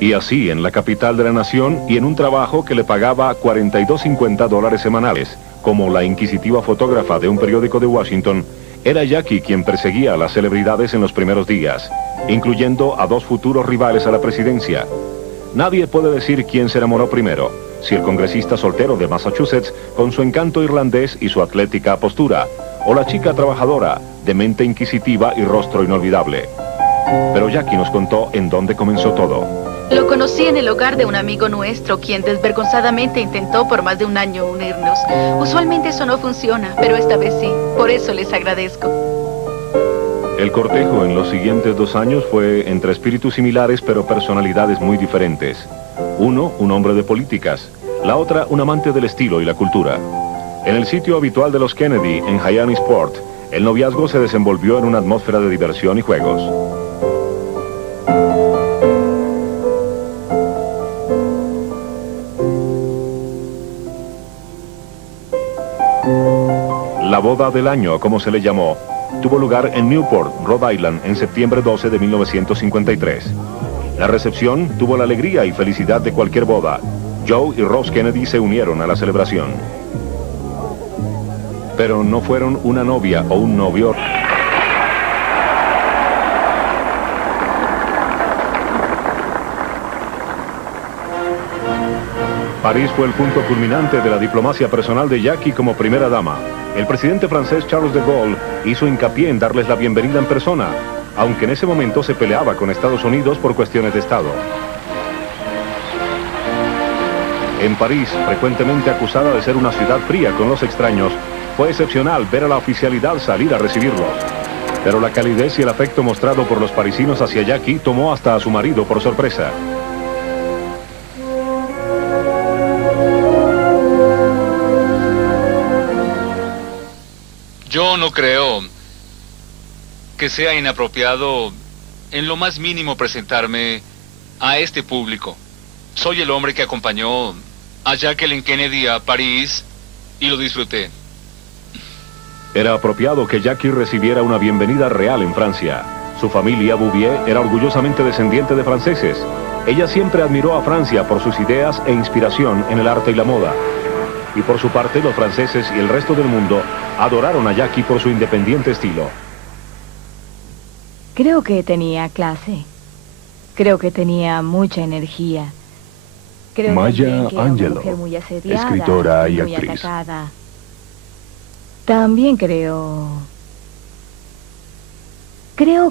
Y así, en la capital de la nación y en un trabajo que le pagaba $42.50 semanales, como la inquisitiva fotógrafa de un periódico de Washington, era Jackie quien perseguía a las celebridades en los primeros días, incluyendo a dos futuros rivales a la presidencia. Nadie puede decir quién se enamoró primero, si el congresista soltero de Massachusetts con su encanto irlandés y su atlética postura, o la chica trabajadora, de mente inquisitiva y rostro inolvidable. Pero Jackie nos contó en dónde comenzó todo. Lo conocí en el hogar de un amigo nuestro, quien desvergonzadamente intentó por más de un año unirnos. Usualmente eso no funciona, pero esta vez sí. Por eso les agradezco. El cortejo en los siguientes 2 años fue entre espíritus similares pero personalidades muy diferentes. Uno, un hombre de políticas. La otra, un amante del estilo y la cultura. En el sitio habitual de los Kennedy, en Hyannisport, el noviazgo se desenvolvió en una atmósfera de diversión y juegos. La boda del año, como se le llamó, tuvo lugar en Newport, Rhode Island, en septiembre 12 de 1953. La recepción tuvo la alegría y felicidad de cualquier boda. Joe y Rose Kennedy se unieron a la celebración. Pero no fueron una novia o un novio. París fue el punto culminante de la diplomacia personal de Jackie como primera dama. El presidente francés Charles de Gaulle hizo hincapié en darles la bienvenida en persona, aunque en ese momento se peleaba con Estados Unidos por cuestiones de Estado. En París, frecuentemente acusada de ser una ciudad fría con los extraños, fue excepcional ver a la oficialidad salir a recibirlos. Pero la calidez y el afecto mostrado por los parisinos hacia Jackie tomó hasta a su marido por sorpresa. Yo no creo que sea inapropiado en lo más mínimo presentarme a este público. Soy el hombre que acompañó a Jacqueline Kennedy a París y lo disfruté. Era apropiado que Jackie recibiera una bienvenida real en Francia. Su familia Bouvier era orgullosamente descendiente de franceses, Ella siempre admiró a Francia por sus ideas e inspiración en el arte y la moda. Y por su parte, los franceses y el resto del mundo adoraron a Jackie por su independiente estilo. Creo que tenía clase. Creo que tenía mucha energía. Creo Maya también que era una Angelou, mujer muy asediada, escritora y muy actriz. atacada. También creo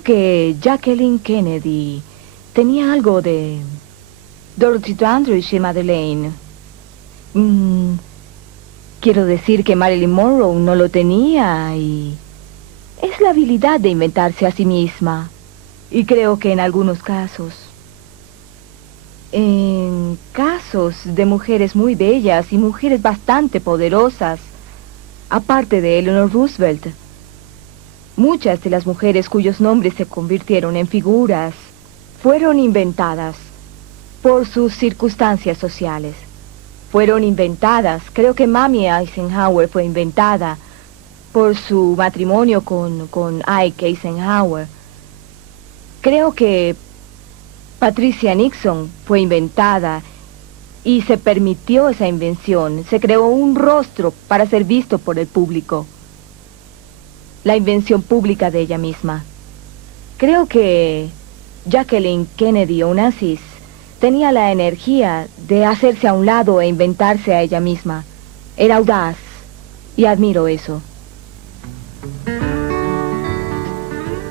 que Jacqueline Kennedy tenía algo de Dorothy Dandridge y Madeleine. Quiero decir que Marilyn Monroe no lo tenía y es la habilidad de inventarse a sí misma. Y creo que en algunos casos, de mujeres muy bellas y mujeres bastante poderosas, aparte de Eleanor Roosevelt, muchas de las mujeres cuyos nombres se convirtieron en figuras fueron inventadas por sus circunstancias sociales. Fueron inventadas. Creo que Mamie Eisenhower fue inventada por su matrimonio con Ike Eisenhower. Creo que Patricia Nixon fue inventada y se permitió esa invención. Se creó un rostro para ser visto por el público. La invención pública de ella misma. Creo que Jacqueline Kennedy Onassis tenía la energía de hacerse a un lado e inventarse a ella misma. Era audaz y admiro eso.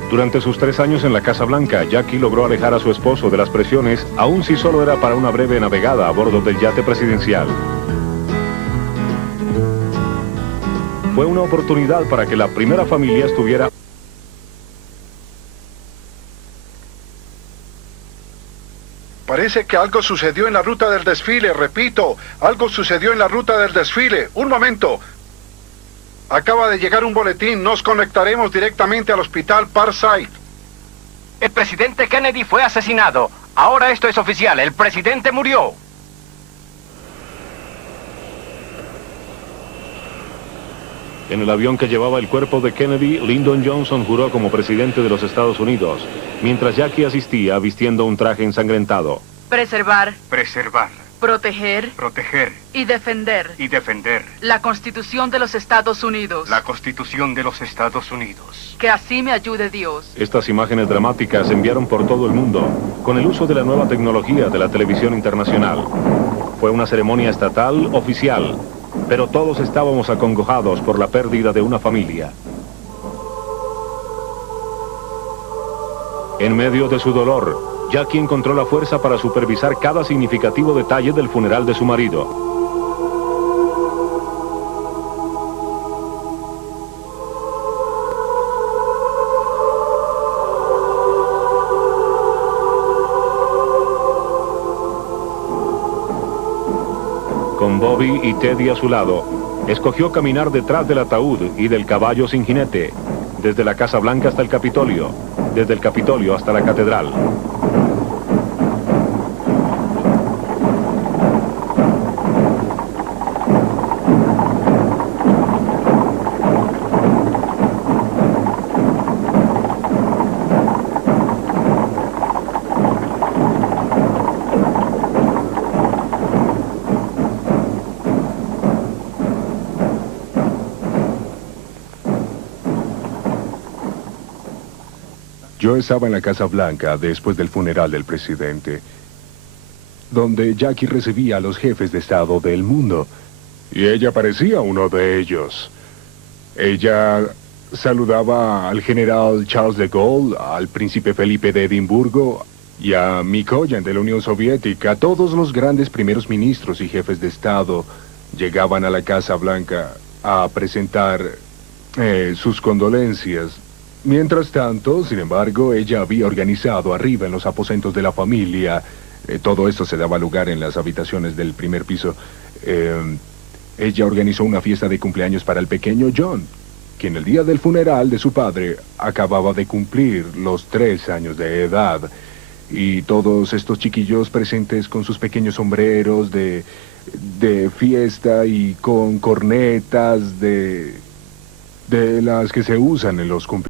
Durante sus 3 años en la Casa Blanca, Jackie logró alejar a su esposo de las presiones, aun si solo era para una breve navegada a bordo del yate presidencial. Fue una oportunidad para que la primera familia estuviera... Parece que algo sucedió en la ruta del desfile, repito, algo sucedió en la ruta del desfile. Un momento. Acaba de llegar un boletín, nos conectaremos directamente al hospital Parkside. El presidente Kennedy fue asesinado. Ahora esto es oficial, el presidente murió. En el avión que llevaba el cuerpo de Kennedy, Lyndon Johnson juró como presidente de los Estados Unidos, mientras Jackie asistía vistiendo un traje ensangrentado. Preservar, Preservar, proteger proteger y defender y defender la Constitución de los Estados Unidos. la Constitución de los Estados Unidos. Que así me ayude Dios. Estas imágenes dramáticas se enviaron por todo el mundo, con el uso de la nueva tecnología de la televisión internacional. Fue una ceremonia estatal oficial, pero todos estábamos acongojados por la pérdida de una familia. En medio de su dolor, Jackie encontró la fuerza para supervisar cada significativo detalle del funeral de su marido. Con Bobby y Teddy a su lado, escogió caminar detrás del ataúd y del caballo sin jinete, desde la Casa Blanca hasta el Capitolio, desde el Capitolio hasta la Catedral. Yo estaba en la Casa Blanca después del funeral del presidente, donde Jackie recibía a los jefes de Estado del mundo, y ella parecía uno de ellos. Ella saludaba al general Charles de Gaulle, al príncipe Felipe de Edimburgo y a Mikoyan de la Unión Soviética. Todos los grandes primeros ministros y jefes de Estado llegaban a la Casa Blanca a presentar sus condolencias. Mientras tanto, sin embargo, ella había organizado arriba en los aposentos de la familia, todo esto se daba lugar en las habitaciones del primer piso, ella organizó una fiesta de cumpleaños para el pequeño John, quien el día del funeral de su padre acababa de cumplir los 3 años de edad. Y todos estos chiquillos presentes con sus pequeños sombreros de fiesta y con cornetas de las que se usan en los cumpleaños.